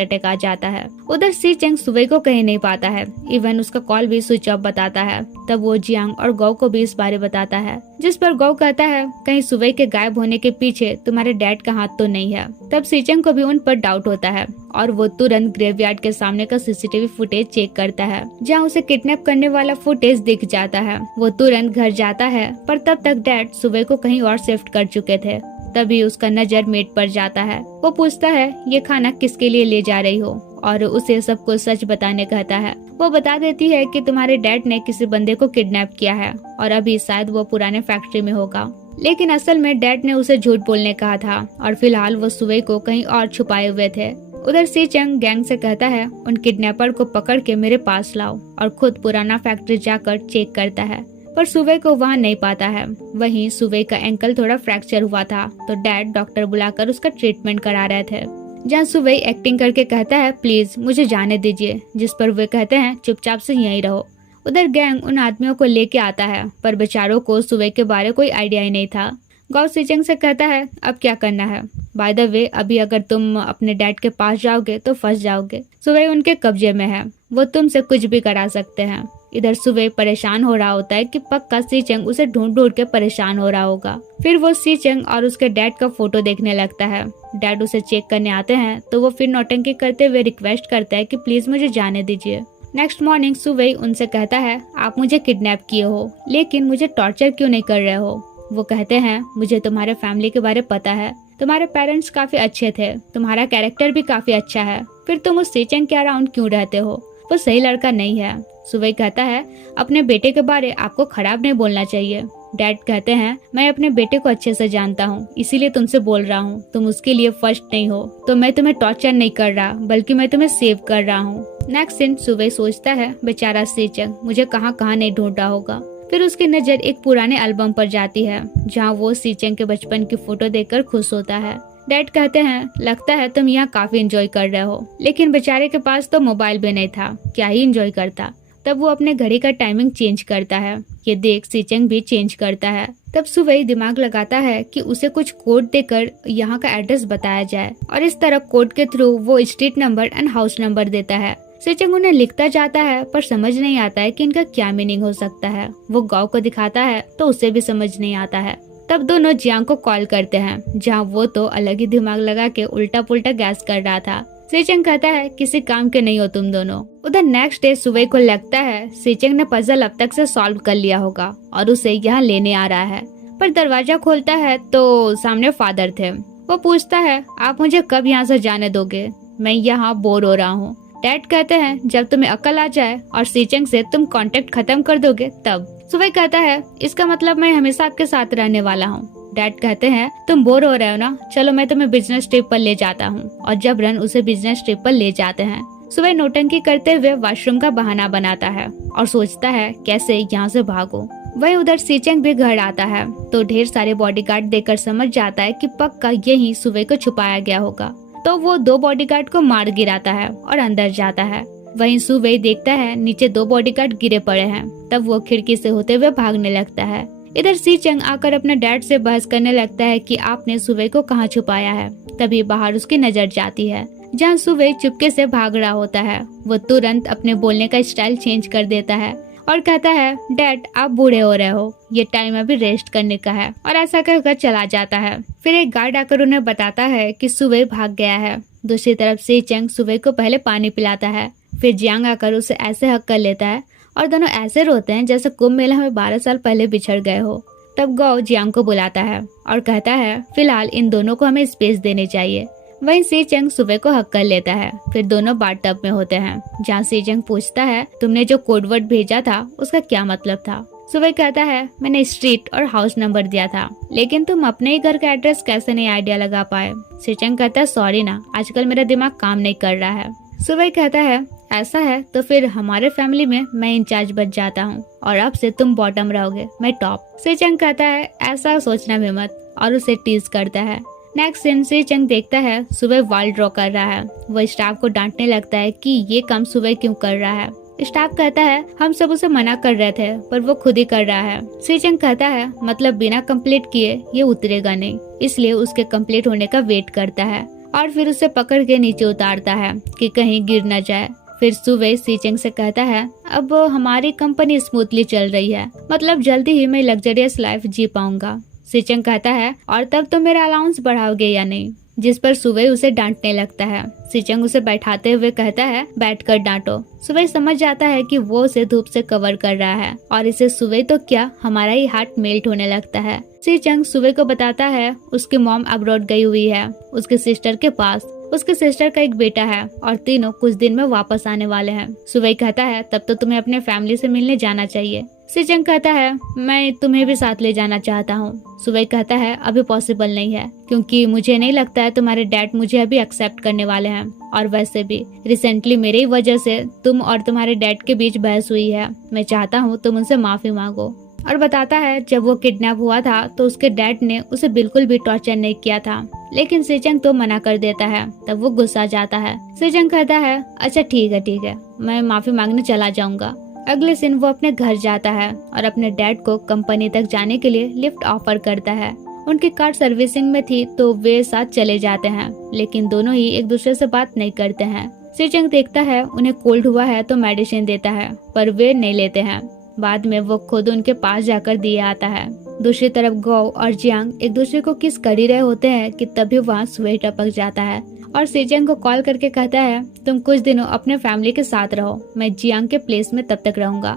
अटैक आ जाता है। उधर सीचेंग सुबह को कहीं नहीं पाता है, इवन उसका कॉल भी स्विच ऑफ बताता है। तब वो जियांग और गौ को भी इस बारे बताता है। जिस पर गौ कहता है कहीं सुबह के गायब होने के पीछे तुम्हारे डैड का हाथ तो नहीं है। तब सीचेंग को भी उन पर डाउट होता है और वो तुरंत ग्रेवयार्ड के सामने का सीसीटीवी फुटेज चेक करता है, जहाँ उसे किडनैप करने वाला फुटेज दिख जाता है। वो तुरंत घर जाता है, पर तब तक डैड सुबह को कहीं और शिफ्ट कर चुके थे। तभी उसका नजर मेट पर जाता है। वो पूछता है ये खाना किसके लिए ले जा रही हो, और उसे सब कुछ सच बताने कहता है। वो बता देती है कि तुम्हारे डैड ने किसी बंदे को किडनैप किया है और अभी शायद वो पुराने फैक्ट्री में होगा, लेकिन असल में डैड ने उसे झूठ बोलने कहा था और फिलहाल वो सुबह को कहीं और छुपाए हुए थे। उधर सीचेंग गैंग से कहता है उन किडनैपर को पकड़ के मेरे पास लाओ, और खुद पुराना फैक्ट्री जाकर चेक करता है, पर सुबह को वहाँ नहीं पाता है। वहीं सुबह का एंकल थोड़ा फ्रैक्चर हुआ था, तो डैड डॉक्टर बुलाकर उसका ट्रीटमेंट करा रहे थे, जहाँ सुबह एक्टिंग करके कहता है प्लीज मुझे जाने दीजिए, जिस पर वे कहते हैं चुपचाप से यहीं रहो। उधर गैंग उन आदमियों को लेके आता है, पर बेचारों को सुबह के बारे कोई आइडिया ही नहीं था। गौ सीचेंग से कहता है अब क्या करना है, बाय द वे अभी अगर तुम अपने डैड के पास जाओगे तो फंस जाओगे। सुबह उनके कब्जे में है, वो तुमसे कुछ भी करा सकते हैं। इधर सुबह परेशान हो रहा होता है कि पक्का सीचेंग उसे ढूंढ ढूंढ के परेशान हो रहा होगा। फिर वो सीचेंग और उसके डैड का फोटो देखने लगता है। डैड उसे चेक करने आते हैं, तो वो फिर नौटंकी करते हुए रिक्वेस्ट करता है कि प्लीज मुझे जाने दीजिए। नेक्स्ट मॉर्निंग सुबह उनसे कहता है आप मुझे किडनैप किए हो, लेकिन मुझे टॉर्चर क्यों नहीं कर रहे हो। वो कहते हैं मुझे तुम्हारे फैमिली के बारे पता है, तुम्हारे पेरेंट्स काफी अच्छे थे, तुम्हारा कैरेक्टर भी काफी अच्छा है, फिर तुम उस सीचेंग के अराउंड क्यों रहते हो, वो सही लड़का नहीं है। सुबह कहता है अपने बेटे के बारे आपको खराब नहीं बोलना चाहिए। डैड कहते हैं मैं अपने बेटे को अच्छे से जानता हूँ, इसीलिए तुमसे बोल रहा हूँ, तुम उसके लिए फर्स्ट नहीं हो, तो मैं तुम्हें टॉर्चर नहीं कर रहा बल्कि मैं तुम्हें सेव कर रहा हूँ। नेक्स्ट सीन सुबह सोचता है बेचारा सीचेंग मुझे कहाँ कहाँ नहीं ढूंढा होगा। फिर उसकी नजर एक पुराने एल्बम पर जाती है, जहाँ वो सीचेंग के बचपन की फोटो देखकर खुश होता है। डैड कहते हैं लगता है तुम यहाँ काफी एंजॉय कर रहे हो, लेकिन बेचारे के पास तो मोबाइल भी नहीं था, क्या ही एंजॉय करता। तब वो अपने घड़ी का टाइमिंग चेंज करता है। ये देख सीचेंग भी चेंज करता है। तब सुबह दिमाग लगाता है कि उसे कुछ कोड देकर यहाँ का एड्रेस बताया जाए, और इस तरह कोड के थ्रू वो street number and house number देता है। सीचेंग उन्हें लिखता जाता है, पर समझ नहीं आता है कि इनका क्या मीनिंग हो सकता है। वो गाँव को दिखाता है तो उसे भी समझ नहीं आता है। तब दोनों जियांग को कॉल करते हैं, जहाँ वो तो अलग ही दिमाग लगा के उल्टा पुल्टा गैस कर रहा था। सीचेंग कहता है किसी काम के नहीं हो तुम दोनों। उधर नेक्स्ट डे सुबह को लगता है सीचेंग ने पजल अब तक से सॉल्व कर लिया होगा और उसे यहाँ लेने आ रहा है, पर दरवाजा खोलता है तो सामने फादर थे। वो पूछता है आप मुझे कब यहाँ से जाने दोगे, मैं यहाँ बोर हो रहा हूँ। डैड कहते हैं जब तुम्हें अकल आ जाए और सीचेंग से तुम कांटेक्ट खत्म कर दोगे तब। सुबह कहता है इसका मतलब मैं हमेशा आपके साथ रहने वाला हूँ। डैड कहते हैं तुम बोर हो रहे हो ना, चलो मैं तुम्हें बिजनेस ट्रिप पर ले जाता हूँ, और जबरन उसे बिजनेस ट्रिप पर ले जाते हैं। सुबह नौटंकी करते हुए वॉशरूम का बहाना बनाता है और सोचता है कैसे यहाँ से भागो। वही उधर सीचेंग भी घर आता है तो ढेर सारे बॉडीगार्ड देखकर समझ जाता है कि पक्का यही सुबह को छुपाया गया होगा, तो वो 2 बॉडीगार्ड को मार गिराता है और अंदर जाता है। वहीं सुबह देखता है नीचे 2 बॉडीगार्ड गिरे पड़े हैं, तब वो खिड़की से होते हुए भागने लगता है। इधर सीचेंग आकर अपने डैड से बहस करने लगता है कि आपने सुबह को कहाँ छुपाया है। तभी बाहर उसकी नजर जाती है, जहाँ सुबह चुपके से भाग रहा होता है। वो तुरंत अपने बोलने का स्टाइल चेंज कर देता है और कहता है डैड आप बूढ़े हो रहे हो, ये टाइम अभी रेस्ट करने का है, और ऐसा कहकर चला जाता है। फिर एक गार्ड आकर उन्हें बताता है कि सुबह भाग गया है। दूसरी तरफ सीचेंग सुबह को पहले पानी पिलाता है, फिर जियांग आकर उसे ऐसे हक कर लेता है और दोनों ऐसे रोते हैं जैसे कुंभ मेला में 12 साल पहले बिछड़ गए हो। तब गौ जियांग को बुलाता है और कहता है फिलहाल इन दोनों को हमें स्पेस देनी चाहिए। वहीं सीचेंग सुबह को हक कर लेता है। फिर दोनों बाथटब में होते हैं, जहाँ सीचेंग पूछता है तुमने जो कोडवर्ड भेजा था उसका क्या मतलब था। सुबह कहता है मैंने स्ट्रीट और हाउस नंबर दिया था, लेकिन तुम अपने ही घर का एड्रेस कैसे नहीं आइडिया लगा पाए। सीचेंग कहता है सॉरी ना, आजकल मेरा दिमाग काम नहीं कर रहा है। सुबह कहता है ऐसा है तो फिर हमारे फैमिली में मैं इंचार्ज बच जाता हूँ और अब से तुम बॉटम रहोगे, मैं टॉप। सीचेंग कहता है ऐसा सोचना भी मत, और उसे टीज करता है। नेक्स्ट सीन सीचेंग देखता है सुबह वॉल ड्रॉ कर रहा है। वो स्टाफ को डांटने लगता है कि ये काम सुबह क्यों कर रहा है। स्टाफ कहता है हम सब उसे मना कर रहे थे पर वो खुद ही कर रहा है। सीचेंग कहता है मतलब बिना कंप्लीट किए ये उतरेगा नहीं, इसलिए उसके कंप्लीट होने का वेट करता है और फिर उसे पकड़ के नीचे उतारता है कि कहीं गिर न जाए। फिर सुबह सीचेंग से कहता है अब हमारी कंपनी स्मूथली चल रही है, मतलब जल्दी ही मैं लग्जरियस लाइफ जी पाऊंगा। सीचेंग कहता है और तब तो मेरा अलाउंस बढ़ाओगे या नहीं, जिस पर सुबह उसे डांटने लगता है। सीचेंग उसे बैठाते हुए कहता है बैठकर डांटो। सुबह समझ जाता है कि वो उसे धूप से कवर कर रहा है और इसे सुबह तो क्या हमारा ही हार्ट मेल्ट होने लगता है। सीचेंग सुबह को बताता है उसकी मॉम अब्रॉड गई हुई है उसके सिस्टर के पास। उसके सिस्टर का एक बेटा है और तीनों कुछ दिन में वापस आने वाले हैं। सुबह कहता है तब तो तुम्हें अपने फैमिली से मिलने जाना चाहिए। सीचेंग कहता है मैं तुम्हें भी साथ ले जाना चाहता हूँ। सुबह कहता है अभी पॉसिबल नहीं है क्योंकि मुझे नहीं लगता है तुम्हारे डैड मुझे अभी एक्सेप्ट करने वाले हैं, और वैसे भी रिसेंटली मेरी वजह से तुम और तुम्हारे डैड के बीच बहस हुई है। मैं चाहता हूँ तुम उनसे माफी मांगो। और बताता है जब वो किडनैप हुआ था तो उसके डैड ने उसे बिल्कुल भी टॉर्चर नहीं किया था, लेकिन सीचेंग तो मना कर देता है। तब वो गुस्सा जाता है। सीचेंग कहता है अच्छा ठीक है, मैं माफी मांगने चला जाऊंगा। अगले दिन वो अपने घर जाता है और अपने डैड को कंपनी तक जाने के लिए लिफ्ट ऑफर करता है। उनकी कार सर्विसिंग में थी तो वे साथ चले जाते हैं, लेकिन दोनों ही एक दूसरे से बात नहीं करते हैं। सीचेंग देखता है उन्हें कोल्ड हुआ है तो मेडिसिन देता है, पर वे नहीं लेते हैं। बाद में वो खुद उनके पास जाकर दिए आता है। दूसरी तरफ गौ और जियांग एक दूसरे को किस कर ही रहे होते हैं कि तभी वहाँ सुबह टपक जाता है और सीचेंग को कॉल करके कहता है तुम कुछ दिनों अपने फैमिली के साथ रहो, मैं जियांग के प्लेस में तब तक रहूंगा।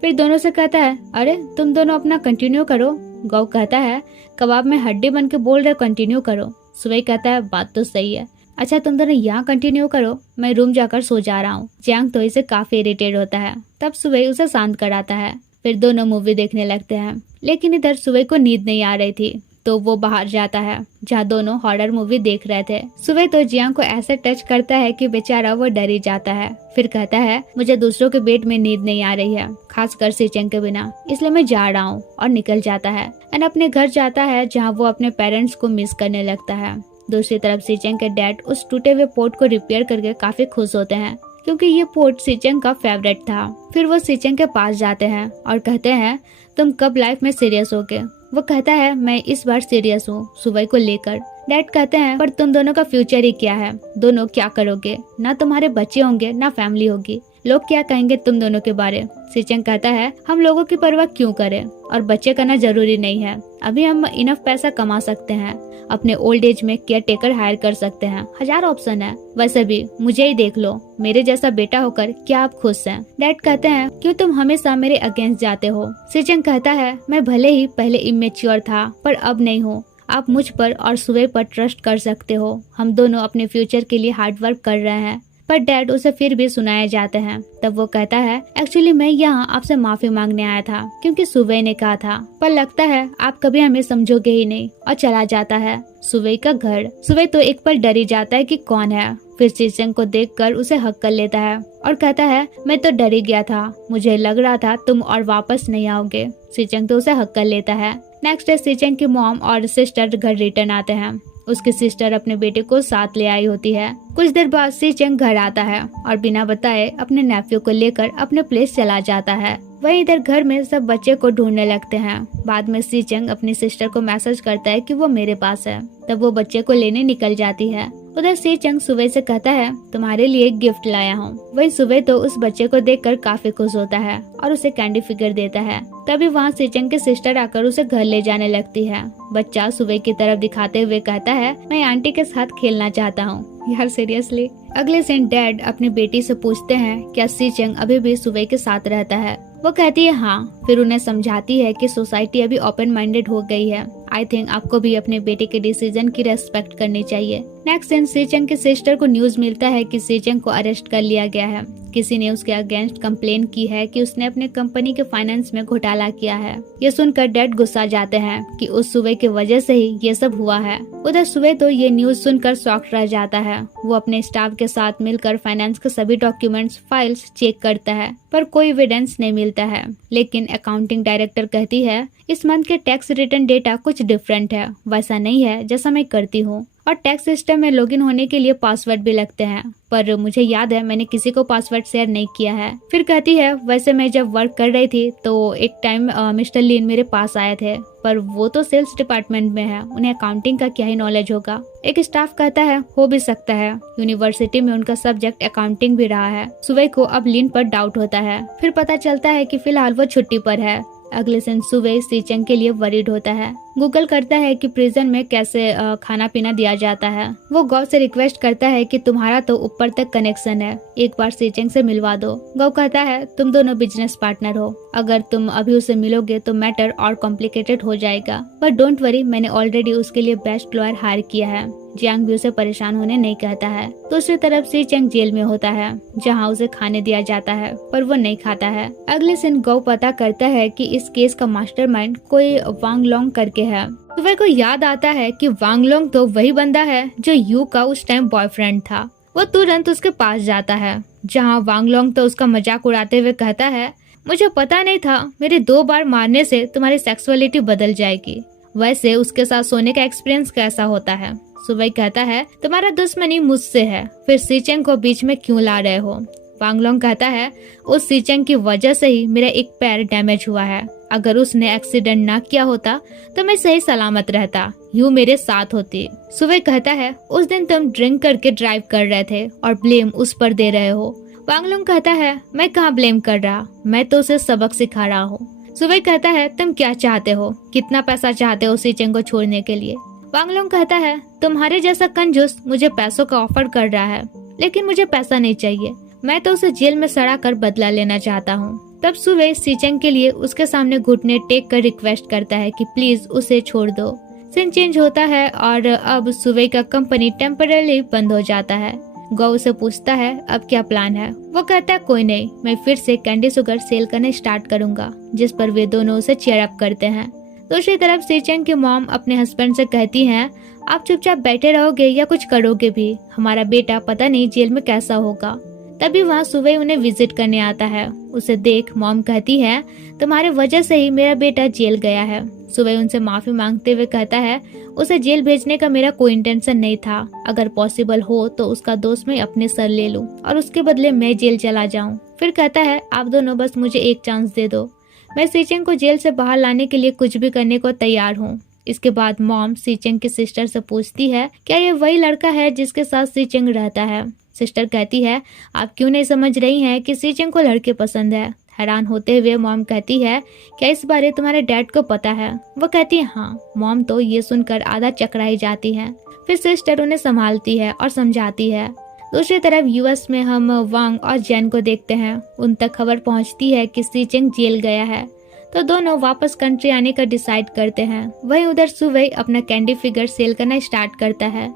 फिर दोनों से कहता है अरे तुम दोनों अपना कंटिन्यू करो। गौ कहता है कबाब में हड्डी बन के बोल रहे कंटिन्यू करो। सुबह कहता है बात तो सही है, अच्छा तुम दोनों यहाँ कंटिन्यू करो, मैं रूम जाकर सो जा रहा हूँ। जियांग तो इसे काफी इरिटेट होता है। तब सुबह उसे शांत कराता है। फिर दोनों मूवी देखने लगते हैं, लेकिन इधर सुबह को नींद नहीं आ रही थी तो वो बाहर जाता है जहाँ दोनों हॉरर मूवी देख रहे थे। सुबह तो जियांग को ऐसे टच करता है कि बेचारा वो डर ही जाता है। फिर कहता है मुझे दूसरों के बेड में नींद नहीं आ रही है, खासकर सीचेंग के बिना, इसलिए मैं जा रहा हूँ, और निकल जाता है एंड अपने घर जाता है जहाँ वो अपने पेरेंट्स को मिस करने लगता है। दूसरी तरफ सीचेंग के डैड उस टूटे हुए पोर्ट को रिपेयर करके काफी खुश होते हैं क्योंकि ये पोर्ट सीचेंग का फेवरेट था। फिर वो सीचेंग के पास जाते हैं और कहते हैं तुम कब लाइफ में सीरियस होगे। वो कहता है मैं इस बार सीरियस हूँ सुबह को लेकर। डैड कहते हैं पर तुम दोनों का फ्यूचर ही क्या है, दोनों क्या करोगे, ना तुम्हारे बच्चे होंगे ना फैमिली होगी, लोग क्या कहेंगे तुम दोनों के बारे। सीचेंग कहता है हम लोगों की परवाह क्यों करें, और बच्चे करना जरूरी नहीं है, अभी हम इनफ पैसा कमा सकते हैं, अपने ओल्ड एज में केयर टेकर हायर कर सकते हैं, हजार ऑप्शन है। वैसे भी मुझे ही देख लो, मेरे जैसा बेटा होकर क्या आप खुश हैं। डैड कहते हैं क्यों तुम हमेशा मेरे अगेंस्ट जाते हो। सीचेंग कहता है मैं भले ही पहले इमेच्योर था पर अब नहीं हूँ, आप मुझ पर और सुबह पर ट्रस्ट कर सकते हो, हम दोनों अपने फ्यूचर के लिए हार्ड वर्क कर रहे हैं। पर डैड उसे फिर भी सुनाए जाते हैं। तब वो कहता है एक्चुअली मैं यहाँ आपसे माफी मांगने आया था क्योंकि सुबह ने कहा था, पर लगता है आप कभी हमें समझोगे ही नहीं, और चला जाता है सुबह का घर। सुबह तो एक पल डर ही जाता है कि कौन है, फिर सीचेंग को देखकर उसे हक कर लेता है और कहता है मैं तो डर ही गया था, मुझे लग रहा था तुम और वापस नहीं आओगे। सीचेंग तो उसे हक कर लेता है। नेक्स्ट डे सीचेंग की मॉम और सिस्टर घर रिटर्न आते हैं। उसकी सिस्टर अपने बेटे को साथ ले आई होती है। कुछ देर बाद सीचेंग घर आता है और बिना बताए अपने नेफ्यू को लेकर अपने प्लेस चला जाता है। वहीं इधर घर में सब बच्चे को ढूंढने लगते हैं। बाद में सीचेंग अपनी सिस्टर को मैसेज करता है कि वो मेरे पास है। तब वो बच्चे को लेने निकल जाती है। उधर सीचेंग सुबह से कहता है तुम्हारे लिए एक गिफ्ट लाया हूँ। वही सुबह तो उस बच्चे को देखकर काफी खुश होता है और उसे कैंडी फिगर देता है। तभी वहाँ सीचेंग की सिस्टर आकर उसे घर ले जाने लगती है। बच्चा सुबह की तरफ दिखाते हुए कहता है मैं आंटी के साथ खेलना चाहता हूँ। यार सीरियसली। अगले दिन डैड अपनी बेटी से पूछते हैं क्या सीचेंग अभी भी सुबह के साथ रहता है। वो कहती है हाँ। फिर उन्हें समझाती है कि सोसाइटी अभी ओपन माइंडेड हो गई है, आई थिंक आपको भी अपने बेटे के डिसीजन की रेस्पेक्ट करनी चाहिए। नेक्स्ट दिन सीचेंग के सिस्टर को न्यूज मिलता है कि सीचेंग को अरेस्ट कर लिया गया है। किसी ने उसके अगेंस्ट कंप्लेन की है कि उसने अपने कंपनी के फाइनेंस में घोटाला किया है। ये सुनकर डैड गुस्सा जाते हैं कि उस सुबह की वजह से ही ये सब हुआ है। उधर सुबह तो ये न्यूज सुनकर शॉक रह जाता है। वो अपने स्टाफ के साथ मिलकर फाइनेंस के सभी डॉक्यूमेंट्स फाइल्स चेक करता है पर कोई एविडेंस नहीं मिलता है। लेकिन अकाउंटिंग डायरेक्टर कहती है इस मंथ के टैक्स रिटर्न डेटा कुछ डिफरेंट है, वैसा नहीं है जैसा मैं करती हूँ। और टैक्स सिस्टम में लॉगिन होने के लिए पासवर्ड भी लगते हैं, पर मुझे याद है मैंने किसी को पासवर्ड शेयर नहीं किया है। फिर कहती है वैसे मैं जब वर्क कर रही थी तो एक टाइम मिस्टर लिन मेरे पास आए थे, पर वो तो सेल्स डिपार्टमेंट में है, उन्हें अकाउंटिंग का क्या ही नॉलेज होगा। एक स्टाफ कहता है हो भी सकता है, यूनिवर्सिटी में उनका सब्जेक्ट अकाउंटिंग भी रहा है। सुबह को अब लिन पर डाउट होता है। फिर पता चलता है कि फिलहाल वो छुट्टी पर है। अगले दिन सुबह सीचेंग के लिए वरीड होता है। गूगल करता है कि प्रिजन में कैसे खाना पीना दिया जाता है। वो गौ से रिक्वेस्ट करता है कि तुम्हारा तो ऊपर तक कनेक्शन है, एक बार सीचेंग से मिलवा दो। गौ कहता है तुम दोनों बिजनेस पार्टनर हो, अगर तुम अभी उसे मिलोगे तो मैटर और कॉम्प्लिकेटेड हो जाएगा, बट डोंट वरी, मैंने ऑलरेडी उसके लिए बेस्ट लॉयर हायर किया है। जियांग भी उसे परेशान होने नहीं कहता है। दूसरी तरफ सीचेंग जेल में होता है जहाँ उसे खाने दिया जाता है, पर वो नहीं खाता है। अगले दिन गौ पता करता है कि इस केस का मास्टरमाइंड कोई वांग लोंग करके है। सुबह को याद आता है कि वांग लोंग तो वही बंदा है जो यू का उस टाइम बॉयफ्रेंड था। वो तुरंत उसके पास जाता है जहाँ वांग लोंग तो उसका मजाक उड़ाते हुए कहता है मुझे पता नहीं था मेरे 2 बार मारने से तुम्हारी सेक्सुअलिटी बदल जाएगी। वैसे उसके साथ सोने का एक्सपीरियंस कैसा होता है? सुबह कहता है तुम्हारा दुश्मनी मुझसे है, फिर सीचेंग को बीच में क्यों ला रहे हो? वांग लोंग कहता है उस सीचेंग की वजह से ही मेरा एक पैर डैमेज हुआ है, अगर उसने एक्सीडेंट ना किया होता तो मैं सही सलामत रहता, यू मेरे साथ होती। सुबह कहता है उस दिन तुम ड्रिंक करके ड्राइव कर रहे थे और ब्लेम उस पर दे रहे हो। वांग लोंग कहता है मैं कहाँ ब्लेम कर रहा, मैं तो उसे सबक सिखा रहा हूँ। सुबह कहता है तुम क्या चाहते हो, कितना पैसा चाहते हो सीचेंग को छोड़ने के लिए? वांग लोंग कहता है तुम्हारे जैसा कंजूस मुझे पैसों का ऑफर कर रहा है, लेकिन मुझे पैसा नहीं चाहिए, मैं तो उसे जेल में सड़ा कर बदला लेना चाहता हूँ। तब सुबह सीचेंग के लिए उसके सामने घुटने टेक कर रिक्वेस्ट करता है कि प्लीज उसे छोड़ दो। सीन चेंज होता है और अब सुबह का कंपनी टेम्पररी बंद हो जाता है। गौ उसे पूछता है अब क्या प्लान है? वो कहता है कोई नहीं, मैं फिर से कैंडी शुगर सेल करने स्टार्ट करूंगा, जिस पर वे दोनों उसे चीयर अप करते हैं। दूसरी तरफ सीचेंग की मॉम अपने हस्बैंड से कहती हैं आप चुपचाप बैठे रहोगे या कुछ करोगे भी, हमारा बेटा पता नहीं जेल में कैसा होगा। तभी वहाँ सुबह उन्हें विजिट करने आता है। उसे देख मॉम कहती है तुम्हारे वजह से ही मेरा बेटा जेल गया है। सुबह उनसे माफी मांगते हुए कहता है उसे जेल भेजने का मेरा कोई इंटेंशन नहीं था, अगर पॉसिबल हो तो उसका दोस्त मैं अपने सर ले लूं और उसके बदले मैं जेल चला जाऊं। फिर कहता है आप दोनों बस मुझे एक चांस दे दो, मैं सीचेंग को जेल से बाहर लाने के लिए कुछ भी करने को तैयार हूँ। इसके बाद मॉम सीचेंग की सिस्टर से पूछती है क्या ये वही लड़का है जिसके साथ सीचेंग रहता है? सिस्टर कहती है आप क्यों नहीं समझ रही हैं कि सीचेंग को लड़के पसंद है? हैरान होते हुए मॉम कहती है क्या इस बारे तुम्हारे डैड को पता है? वो कहती है हाँ। मॉम तो ये सुनकर आधा चकराई जाती है। फिर सिस्टर उन्हें संभालती है और समझाती है। दूसरी तरफ यूएस में हम वांग और जैन को देखते हैं। उन तक खबर पहुंचती है कि सीचेंग जेल गया है, तो दोनों वापस कंट्री आने का डिसाइड करते हैं। वहीं उधर सुबह अपना कैंडी फिगर सेल करना स्टार्ट करता है।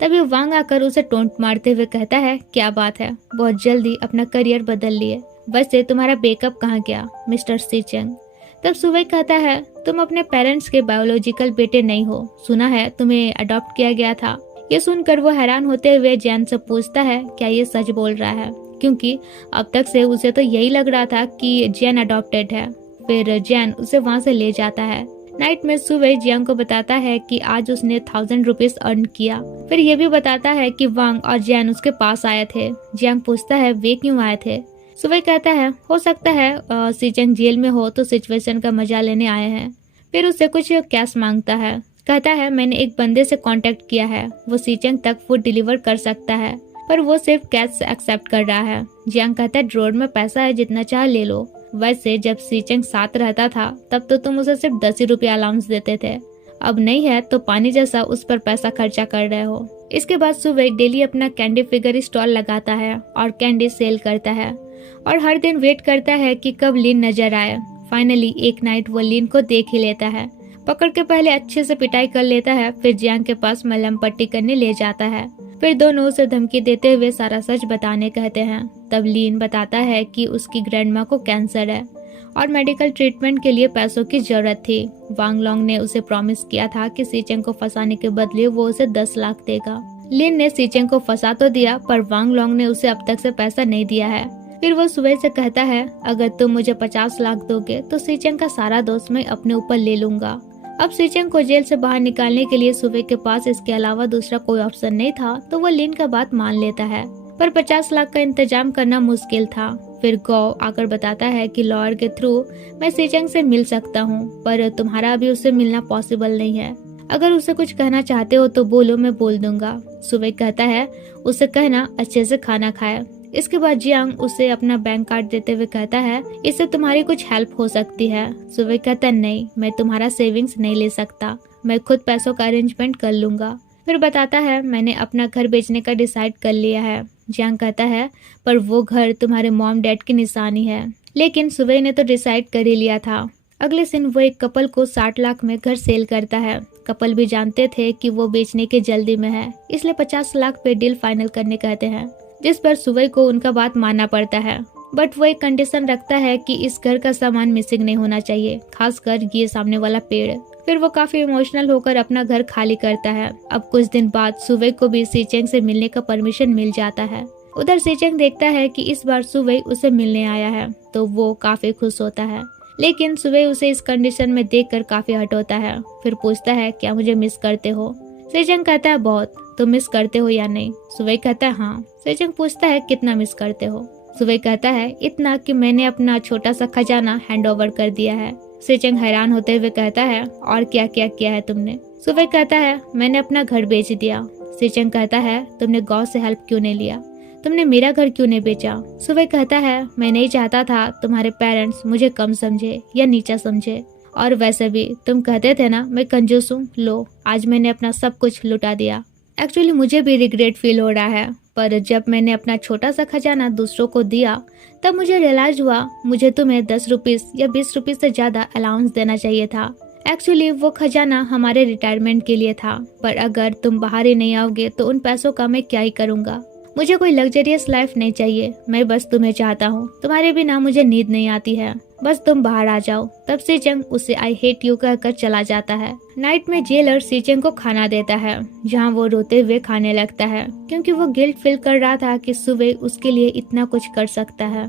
तभी वांग आकर उसे टोंट मारते हुए कहता है क्या बात है, बहुत जल्दी अपना करियर बदल लिए, वैसे तुम्हारा बेकअप कहाँ गया मिस्टर सीचेंग? तब सुबह कहता है तुम अपने पेरेंट्स के बायोलॉजिकल बेटे नहीं हो, सुना है तुम्हें अडॉप्ट किया गया था। ये सुनकर वो हैरान होते हुए जैन से पूछता है क्या ये सच बोल रहा है, क्योंकि अब तक से उसे तो यही लग रहा था कि जैन अडॉप्टेड है। फिर जैन उसे वहाँ से ले जाता है। नाइट में सुबह जियांग को बताता है कि आज उसने 1000 रुपीज अर्न किया। फिर ये भी बताता है कि वांग और जैन उसके पास आए थे। जियांग पूछता है वे क्यों आए थे? सुबह कहता है हो सकता है सीचेंग जेल में हो तो सिचुएशन का मजा लेने आए हैं। फिर उससे कुछ कैश मांगता है। कहता है मैंने एक बंदे से कांटेक्ट किया है, वो सीचेंग तक फूड डिलीवर कर सकता है, पर वो सिर्फ कैश एक्सेप्ट कर रहा है। जियांग कहता है ड्रॉर में पैसा है, जितना चाह ले लो। वैसे जब सीचेंग साथ रहता था तब तो तुम उसे सिर्फ 10 ही रुपया अलाउंस देते थे, अब नहीं है तो पानी जैसा उस पर पैसा खर्चा कर रहे हो। इसके बाद सुबह डेली अपना कैंडी फिगर स्टॉल लगाता है और कैंडी सेल करता है और हर दिन वेट करता है कि कब लीन नजर आए। फाइनली एक नाइट वो लीन को देख ही लेता है। पकड़ के पहले अच्छे से पिटाई कर लेता है, फिर जियांग के पास मलहम पट्टी करने ले जाता है। फिर दोनों उसे धमकी देते हुए सारा सच बताने कहते हैं। तब लीन बताता है कि उसकी ग्रैंडमा को कैंसर है और मेडिकल ट्रीटमेंट के लिए पैसों की जरूरत थी। वांग लोंग ने उसे प्रॉमिस किया था कि सीचेंग को फंसाने के बदले वो उसे 10 लाख देगा। लीन ने सीचेंग को फंसा तो दिया, पर वांग लोंग ने उसे अब तक से पैसा नहीं दिया है। फिर वो सुबह से कहता है अगर तुम मुझे 50 लाख दोगे तो सीचेंग का सारा दोस्त मैं अपने ऊपर ले लूंगा। अब सीचेंग को जेल से बाहर निकालने के लिए सुवे के पास इसके अलावा दूसरा कोई ऑप्शन नहीं था, तो वो लिन का बात मान लेता है। पर 50 लाख का इंतजाम करना मुश्किल था। फिर गौ आकर बताता है कि लॉयर के थ्रू मैं सीचेंग से मिल सकता हूँ, पर तुम्हारा अभी उससे मिलना पॉसिबल नहीं है। अगर उसे कुछ कहना चाहते हो तो बोलो, मैं बोल दूंगा। सुवे कहता है उसे कहना अच्छे से खाना खाए। इसके बाद जियांग उसे अपना बैंक कार्ड देते हुए कहता है इससे तुम्हारी कुछ हेल्प हो सकती है। सुवे कहता है नहीं, मैं तुम्हारा सेविंग्स नहीं ले सकता, मैं खुद पैसों का अरेंजमेंट कर लूंगा। फिर बताता है मैंने अपना घर बेचने का डिसाइड कर लिया है। जियांग कहता है पर वो घर तुम्हारे मॉम डैड की निशानी है। लेकिन सुवे ने तो डिसाइड कर ही लिया था। अगले दिन वो एक कपल को 60 लाख में घर सेल करता है। कपल भी जानते थे कि वो बेचने के जल्दी में है, इसलिए 50 लाख पे डील फाइनल करने कहते हैं, जिस पर सुवे को उनका बात मानना पड़ता है। बट वो एक कंडीशन रखता है कि इस घर का सामान मिसिंग नहीं होना चाहिए, खासकर ये सामने वाला पेड़। फिर वो काफी इमोशनल होकर अपना घर खाली करता है। अब कुछ दिन बाद सुवे को भी सीचेंग से मिलने का परमिशन मिल जाता है। उधर सीचेंग देखता है कि इस बार सुवे उसे मिलने आया है, तो वो काफी खुश होता है। लेकिन सुवे उसे इस कंडीशन में देखकर काफी हर्ट होता है। फिर पूछता है क्या मुझे मिस करते हो? सीचेंग कहता है बहुत। तुम मिस करते हो या नहीं? सुवे कहता है हाँ। सीचेंग पूछता है कितना मिस करते हो? सुवे कहता है इतना कि मैंने अपना छोटा सा खजाना हैंड ओवर कर दिया है। सीचेंग हैरान होते हुए कहता है और क्या क्या किया है तुमने? सुवे कहता है मैंने अपना घर बेच दिया। सीचेंग कहता है तुमने गौ से हेल्प क्यों नहीं लिया? तुमने मेरा घर क्यों नहीं बेचा? सुवे कहता है मैं नहीं चाहता था तुम्हारे पेरेंट्स मुझे कम समझे या नीचा समझे, और वैसे भी तुम कहते थे ना मैं कंजूस हूँ, लो आज मैंने अपना सब कुछ लुटा दिया। एक्चुअली मुझे भी रिग्रेट फील हो रहा है, पर जब मैंने अपना छोटा सा खजाना दूसरों को दिया तब मुझे रियलाइज हुआ मुझे तुम्हें 10 रुपीस या 20 रुपीस से ज्यादा अलाउंस देना चाहिए था। एक्चुअली वो खजाना हमारे रिटायरमेंट के लिए था, पर अगर तुम बाहर ही नहीं आओगे तो उन पैसों का मैं क्या ही करूँगा। मुझे कोई लग्जरियस लाइफ नहीं चाहिए, मैं बस तुम्हें चाहता हूँ, तुम्हारे बिना मुझे नींद नहीं आती है, बस तुम बाहर आ जाओ। तब सीचेंग उसे आई हेट यू कहकर चला जाता है। नाइट में जेलर सीचेंग को खाना देता है, जहाँ वो रोते हुए खाने लगता है, क्योंकि वो गिल्ट फील कर रहा था कि सुवे उसके लिए इतना कुछ कर सकता है।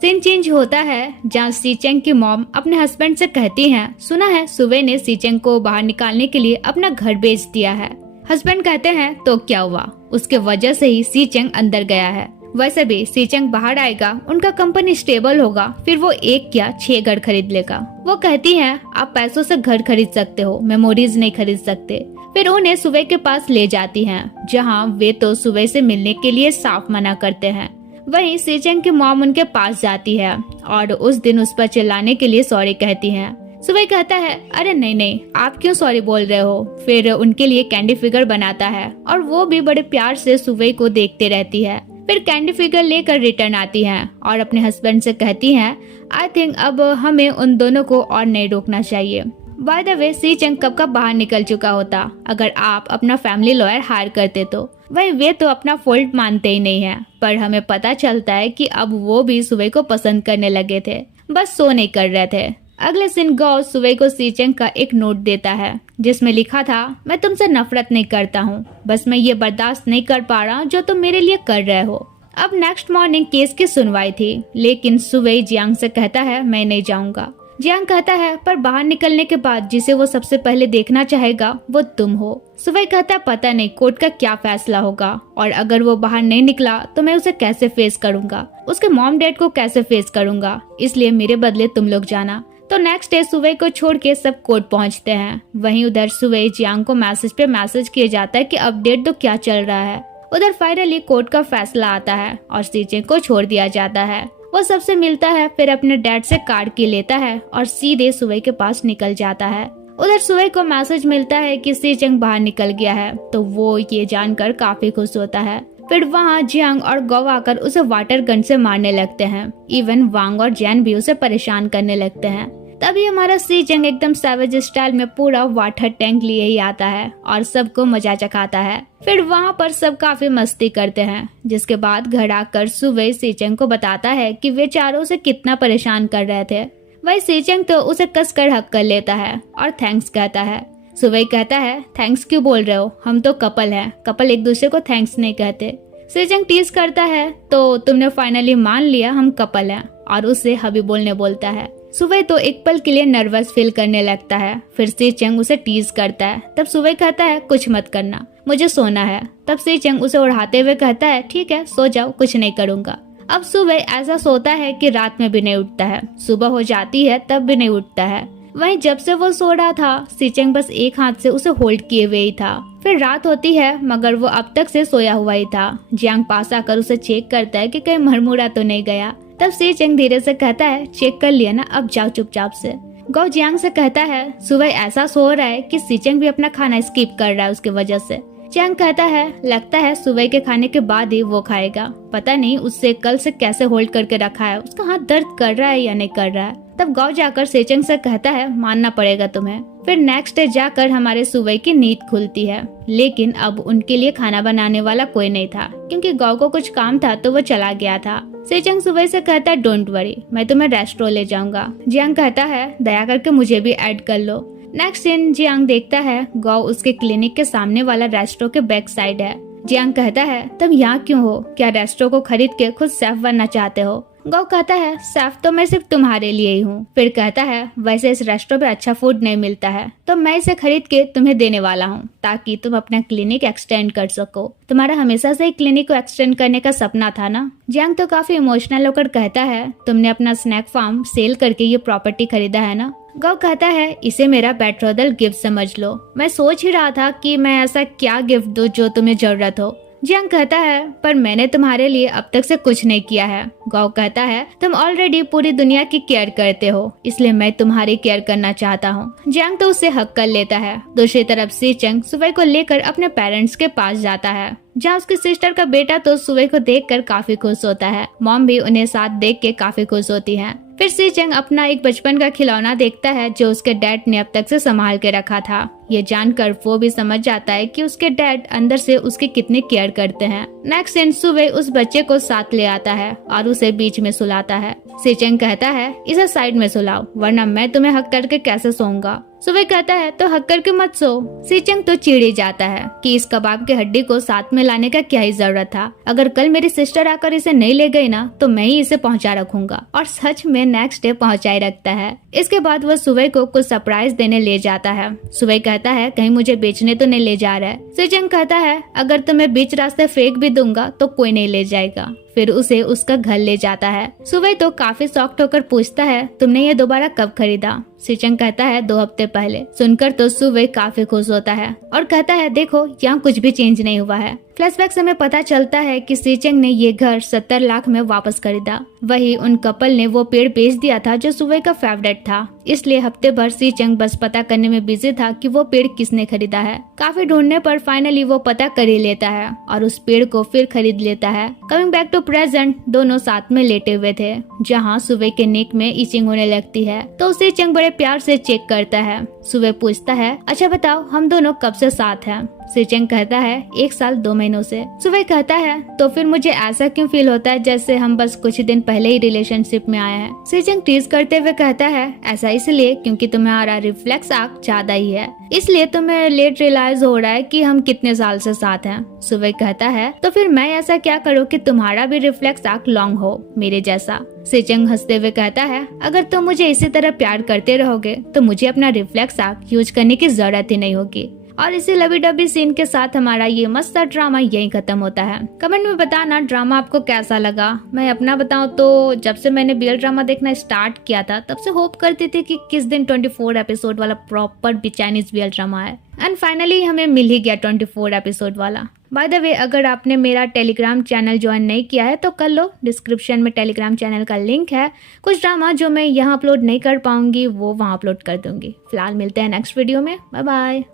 सीन चेंज होता है जहाँ सीचेंग की मॉम अपने हस्बैंड से कहती है सुना है सुवे ने सीचेंग को बाहर निकालने के लिए अपना घर बेच दिया है। हस्बैंड कहते हैं तो क्या हुआ, उसके वजह से ही सीचेंग अंदर गया है। वैसे भी सीचेंग बाहर आएगा, उनका कंपनी स्टेबल होगा, फिर वो एक क्या 6 घर खरीद लेगा। वो कहती हैं आप पैसों से घर खरीद सकते हो, मेमोरीज नहीं खरीद सकते। फिर उन्हें सुवे के पास ले जाती हैं, जहां वे तो सुवे से मिलने के लिए साफ मना करते हैं। वहीं सीचेंग की मॉम उनके पास जाती है और उस दिन उस पर चिल्लाने के लिए सॉरी कहती हैं। सुवे कहता है अरे नहीं नहीं, आप क्यों सॉरी बोल रहे हो। फिर उनके लिए कैंडी फिगर बनाता है और वो भी बड़े प्यार से सुवे को देखते रहती है। फिर कैंडी फिगर लेकर रिटर्न आती हैं और अपने हस्बैंड से कहती हैं आई थिंक अब हमें उन दोनों को और नहीं रोकना चाहिए। बाय द वे सीचेंग कब का बाहर निकल चुका होता अगर आप अपना फैमिली लॉयर हायर करते तो। वही वे तो अपना फॉल्ट मानते ही नहीं है, पर हमें पता चलता है कि अब वो भी सुवे को पसंद करने लगे थे, बस सो नहीं कर रहे थे। अगले दिन गौ सुवे को सीचेंग का एक नोट देता है जिसमें लिखा था मैं तुमसे नफरत नहीं करता हूँ, बस मैं ये बर्दाश्त नहीं कर पा रहा जो तुम मेरे लिए कर रहे हो। अब नेक्स्ट मॉर्निंग केस की सुनवाई थी, लेकिन सुवे जियांग से कहता है मैं नहीं जाऊंगा। जियांग कहता है पर बाहर निकलने के बाद जिसे वो सबसे पहले देखना चाहेगा वो तुम हो। सुवे कहता है पता नहीं कोर्ट का क्या फैसला होगा, और अगर वो बाहर नहीं निकला तो मैं उसे कैसे फेस करूंगा, उसके मॉम डैड को कैसे फेस करूंगा, इसलिए मेरे बदले तुम लोग जाना। तो नेक्स्ट डे सुवे को छोड़ के सब कोर्ट पहुंचते हैं। वहीं उधर सुवे जियांग को मैसेज पे मैसेज किया जाता है कि अपडेट तो क्या चल रहा है। उधर फाइनली कोर्ट का फैसला आता है और सीचेंग को छोड़ दिया जाता है। वो सबसे मिलता है, फिर अपने डैड से कार्ड की लेता है और सीधे सुवे के पास निकल जाता है। उधर सुवे को मैसेज मिलता है कि सीचेंग बाहर निकल गया है, तो वो ये जानकर काफी खुश होता है। फिर वहाँ जियांग और गौ आकर उसे वाटर गन से मारने लगते हैं। इवन वांग और जैन भी उसे परेशान करने लगते हैं। तभी हमारा सीचेंग एकदम सैवेज स्टाइल में पूरा वाटर टैंक लिए ही आता है और सबको मजा चखाता है। फिर वहाँ पर सब काफी मस्ती करते हैं, जिसके बाद घर आकर सुवे सीचेंग को बताता है कि वे चारों से कितना परेशान कर रहे थे। वही सीचेंग तो उसे कसकर हक कर लेता है और थैंक्स कहता है। सुवे कहता है थैंक्स क्यों बोल रहे हो, हम तो कपल हैं, कपल एक दूसरे को थैंक्स नहीं कहते। सीचेंग टीज करता है तो तुमने फाइनली मान लिया हम कपल हैं, और उसे हबी बोलने बोलता है। सुबह तो एक पल के लिए नर्वस फील करने लगता है। फिर सी चेंग उसे टीज करता है। तब सुबह कहता है कुछ मत करना, मुझे सोना है। तब सी चेंग उसे उड़ाते हुए कहता है ठीक है सो जाओ, कुछ नहीं करूंगा। अब सुबह ऐसा सोता है कि रात में भी नहीं उठता है। सुबह हो जाती है तब भी नहीं उठता है। वहीं जब से वो सो रहा था सी चेंग बस एक हाथ से उसे होल्ड किए हुए ही था। फिर रात होती है मगर वो अब तक से सोया हुआ ही था। जियांग पास आकर उसे चेक करता है कि कहीं मरमुरा तो नहीं गया। तब सी चेंग धीरे से कहता है चेक कर लिया ना, अब जाओ चुपचाप से। गौ जियांग से कहता है सुबह ऐसा सो रहा है कि सी चेंग भी अपना खाना स्किप कर रहा है उसकी वजह से। जियांग कहता है लगता है सुबह के खाने के बाद ही वो खाएगा। पता नहीं उससे कल से कैसे होल्ड करके रखा है, उसका हाथ दर्द कर रहा है या नहीं कर रहा है। तब गौ जाकर सेचेंग से कहता है मानना पड़ेगा तुम्हें। फिर नेक्स्ट डे जाकर हमारे सुबह की नींद खुलती है, लेकिन अब उनके लिए खाना बनाने वाला कोई नहीं था क्योंकि गौ को कुछ काम था तो वो चला गया था। सेचेंग सुबह से कहता है डोंट वरी, मैं तुम्हें रेस्टोरेंट ले जाऊंगा। जियांग कहता है दया करके मुझे भी ऐड कर लो। नेक्स्ट दिन जियांग देखता है गौ उसके क्लिनिक के सामने वाला रेस्टो के बैक साइड है। जियांग कहता है तुम यहाँ क्यों हो, क्या रेस्टो को खरीद के खुद शेफ बनना चाहते हो? गौ कहता है शेफ तो मैं सिर्फ तुम्हारे लिए ही हूँ। फिर कहता है वैसे इस रेस्टो पे अच्छा फूड नहीं मिलता है तो मैं इसे खरीद के तुम्हें देने वाला हूँ ताकि तुम अपना क्लिनिक एक्सटेंड कर सको। तुम्हारा हमेशा से ही क्लिनिक को एक्सटेंड करने का सपना था ना। जियांग तो काफी इमोशनल होकर कहता है तुमने अपना स्नैक फार्म सेल करके ये प्रॉपर्टी खरीदा है ना। गौ कहता है इसे मेरा बेट्रोदल गिफ्ट समझ लो। मैं सोच ही रहा था कि मैं ऐसा क्या गिफ्ट दूं जो तुम्हें जरूरत हो। जियांग कहता है पर मैंने तुम्हारे लिए अब तक से कुछ नहीं किया है। गौ कहता है तुम ऑलरेडी पूरी दुनिया की केयर करते हो, इसलिए मैं तुम्हारी केयर करना चाहता हूँ। जियांग तो उससे हक कर लेता है। दूसरी तरफ सी चेंग सुबह को लेकर अपने पेरेंट्स के पास जाता है, जहाँ उसकी सिस्टर का बेटा तो सुबह को देखकर काफी खुश होता है। मॉम भी उन्हें साथ देख के काफी खुश होती है। फिर सी चेंग अपना एक बचपन का खिलौना देखता है जो उसके डैड ने अब तक से संभाल के रखा था। ये जानकर वो भी समझ जाता है कि उसके डैड अंदर से उसकी कितनी केयर करते हैं। नेक्स्ट दिन सुबह उस बच्चे को साथ ले आता है और उसे बीच में सुलाता है। सी चेंग कहता है इसे साइड में सुलाओ वरना मैं तुम्हें हक करके कैसे सोऊंगा। सुबह कहता है तो हक करके मत सो। सी चेंग तो चिढ़ जाता है कि इस कबाब की हड्डी को साथ में लाने का क्या ही जरूरत था। अगर कल मेरी सिस्टर आकर इसे नहीं ले गई ना तो मैं ही इसे पहुंचा रखूंगा। और सच में नेक्स्ट डे पहुंचाई रखता है। इसके बाद वो सुबह को कुछ सरप्राइज देने ले जाता है। सुबह कहता है कहीं मुझे बेचने तो नहीं ले जा रहा है। सी चेंग कहता है अगर तुम्हें बीच रास्ते फेंक भी दूंगा तो कोई नहीं ले जाएगा। फिर उसे उसका घर ले जाता है। सुबह तो काफी शॉक्ड होकर पूछता है तुमने ये दोबारा कब खरीदा? सी चेंग कहता है 2 हफ्ते पहले। सुनकर तो सुबह काफी खुश होता है और कहता है देखो यहाँ कुछ भी चेंज नहीं हुआ है। फ्लैशबैक से हमें पता चलता है कि सी चेंग ने ये घर 70 लाख में वापस खरीदा। वही उन कपल ने वो पेड़ बेच दिया था जो सुबह का फेवरेट था। इसलिए हफ्ते भर सी चेंग बस पता करने में बिजी था कि वो पेड़ किसने खरीदा है। काफी ढूंढने पर फाइनली वो पता कर ही लेता है और उस पेड़ को फिर खरीद लेता है। कमिंग बैक टू प्रेजेंट दोनों साथ में लेटे हुए थे, जहाँ सुबह के नेक में इचिंग होने लगती है तो सी चेंग बड़े प्यार से चेक करता है। सुबह पूछता है अच्छा बताओ हम दोनों कब से साथ हैं? सी चेंग कहता है 1 साल 2 महीनों से। सुबह कहता है तो फिर मुझे ऐसा क्यों फील होता है जैसे हम बस कुछ दिन पहले ही रिलेशनशिप में आए हैं। सी चेंग टीज करते हुए कहता है ऐसा इसलिए क्योंकि तुम्हारा रिफ्लेक्स आर्क ज्यादा ही है, इसलिए तुम्हें लेट रियलाइज हो रहा है कि हम कितने साल से साथ हैं। सुबह कहता है तो फिर मैं ऐसा क्या करूँ कि तुम्हारा भी रिफ्लेक्स आर्क लॉन्ग हो मेरे जैसा। सी चेंग हंसते हुए कहता है अगर तुम मुझे इसी तरह प्यार करते रहोगे तो मुझे अपना रिफ्लेक्स आर्क यूज करने की जरूरत ही नहीं होगी। और इसी लवी डबी सीन के साथ हमारा ये मस्त ड्रामा यहीं खत्म होता है। कमेंट में बताना ड्रामा आपको कैसा लगा। मैं अपना बताऊं तो जब से मैंने बीएल ड्रामा देखना स्टार्ट किया था तब से होप करती थी कि किस दिन 24 एपिसोड वाला प्रॉपर चाइनीज बीएल ड्रामा है। एंड फाइनली हमें मिल ही गया 24 एपिसोड वाला। बाय द वे अगर आपने मेरा टेलीग्राम चैनल ज्वाइन नहीं किया है तो कर लो, डिस्क्रिप्शन में टेलीग्राम चैनल का लिंक है। कुछ ड्रामा जो मैं यहाँ अपलोड नहीं कर पाऊंगी वो वहाँ अपलोड कर दूंगी। फिलहाल मिलते हैं नेक्स्ट वीडियो में। Bye bye.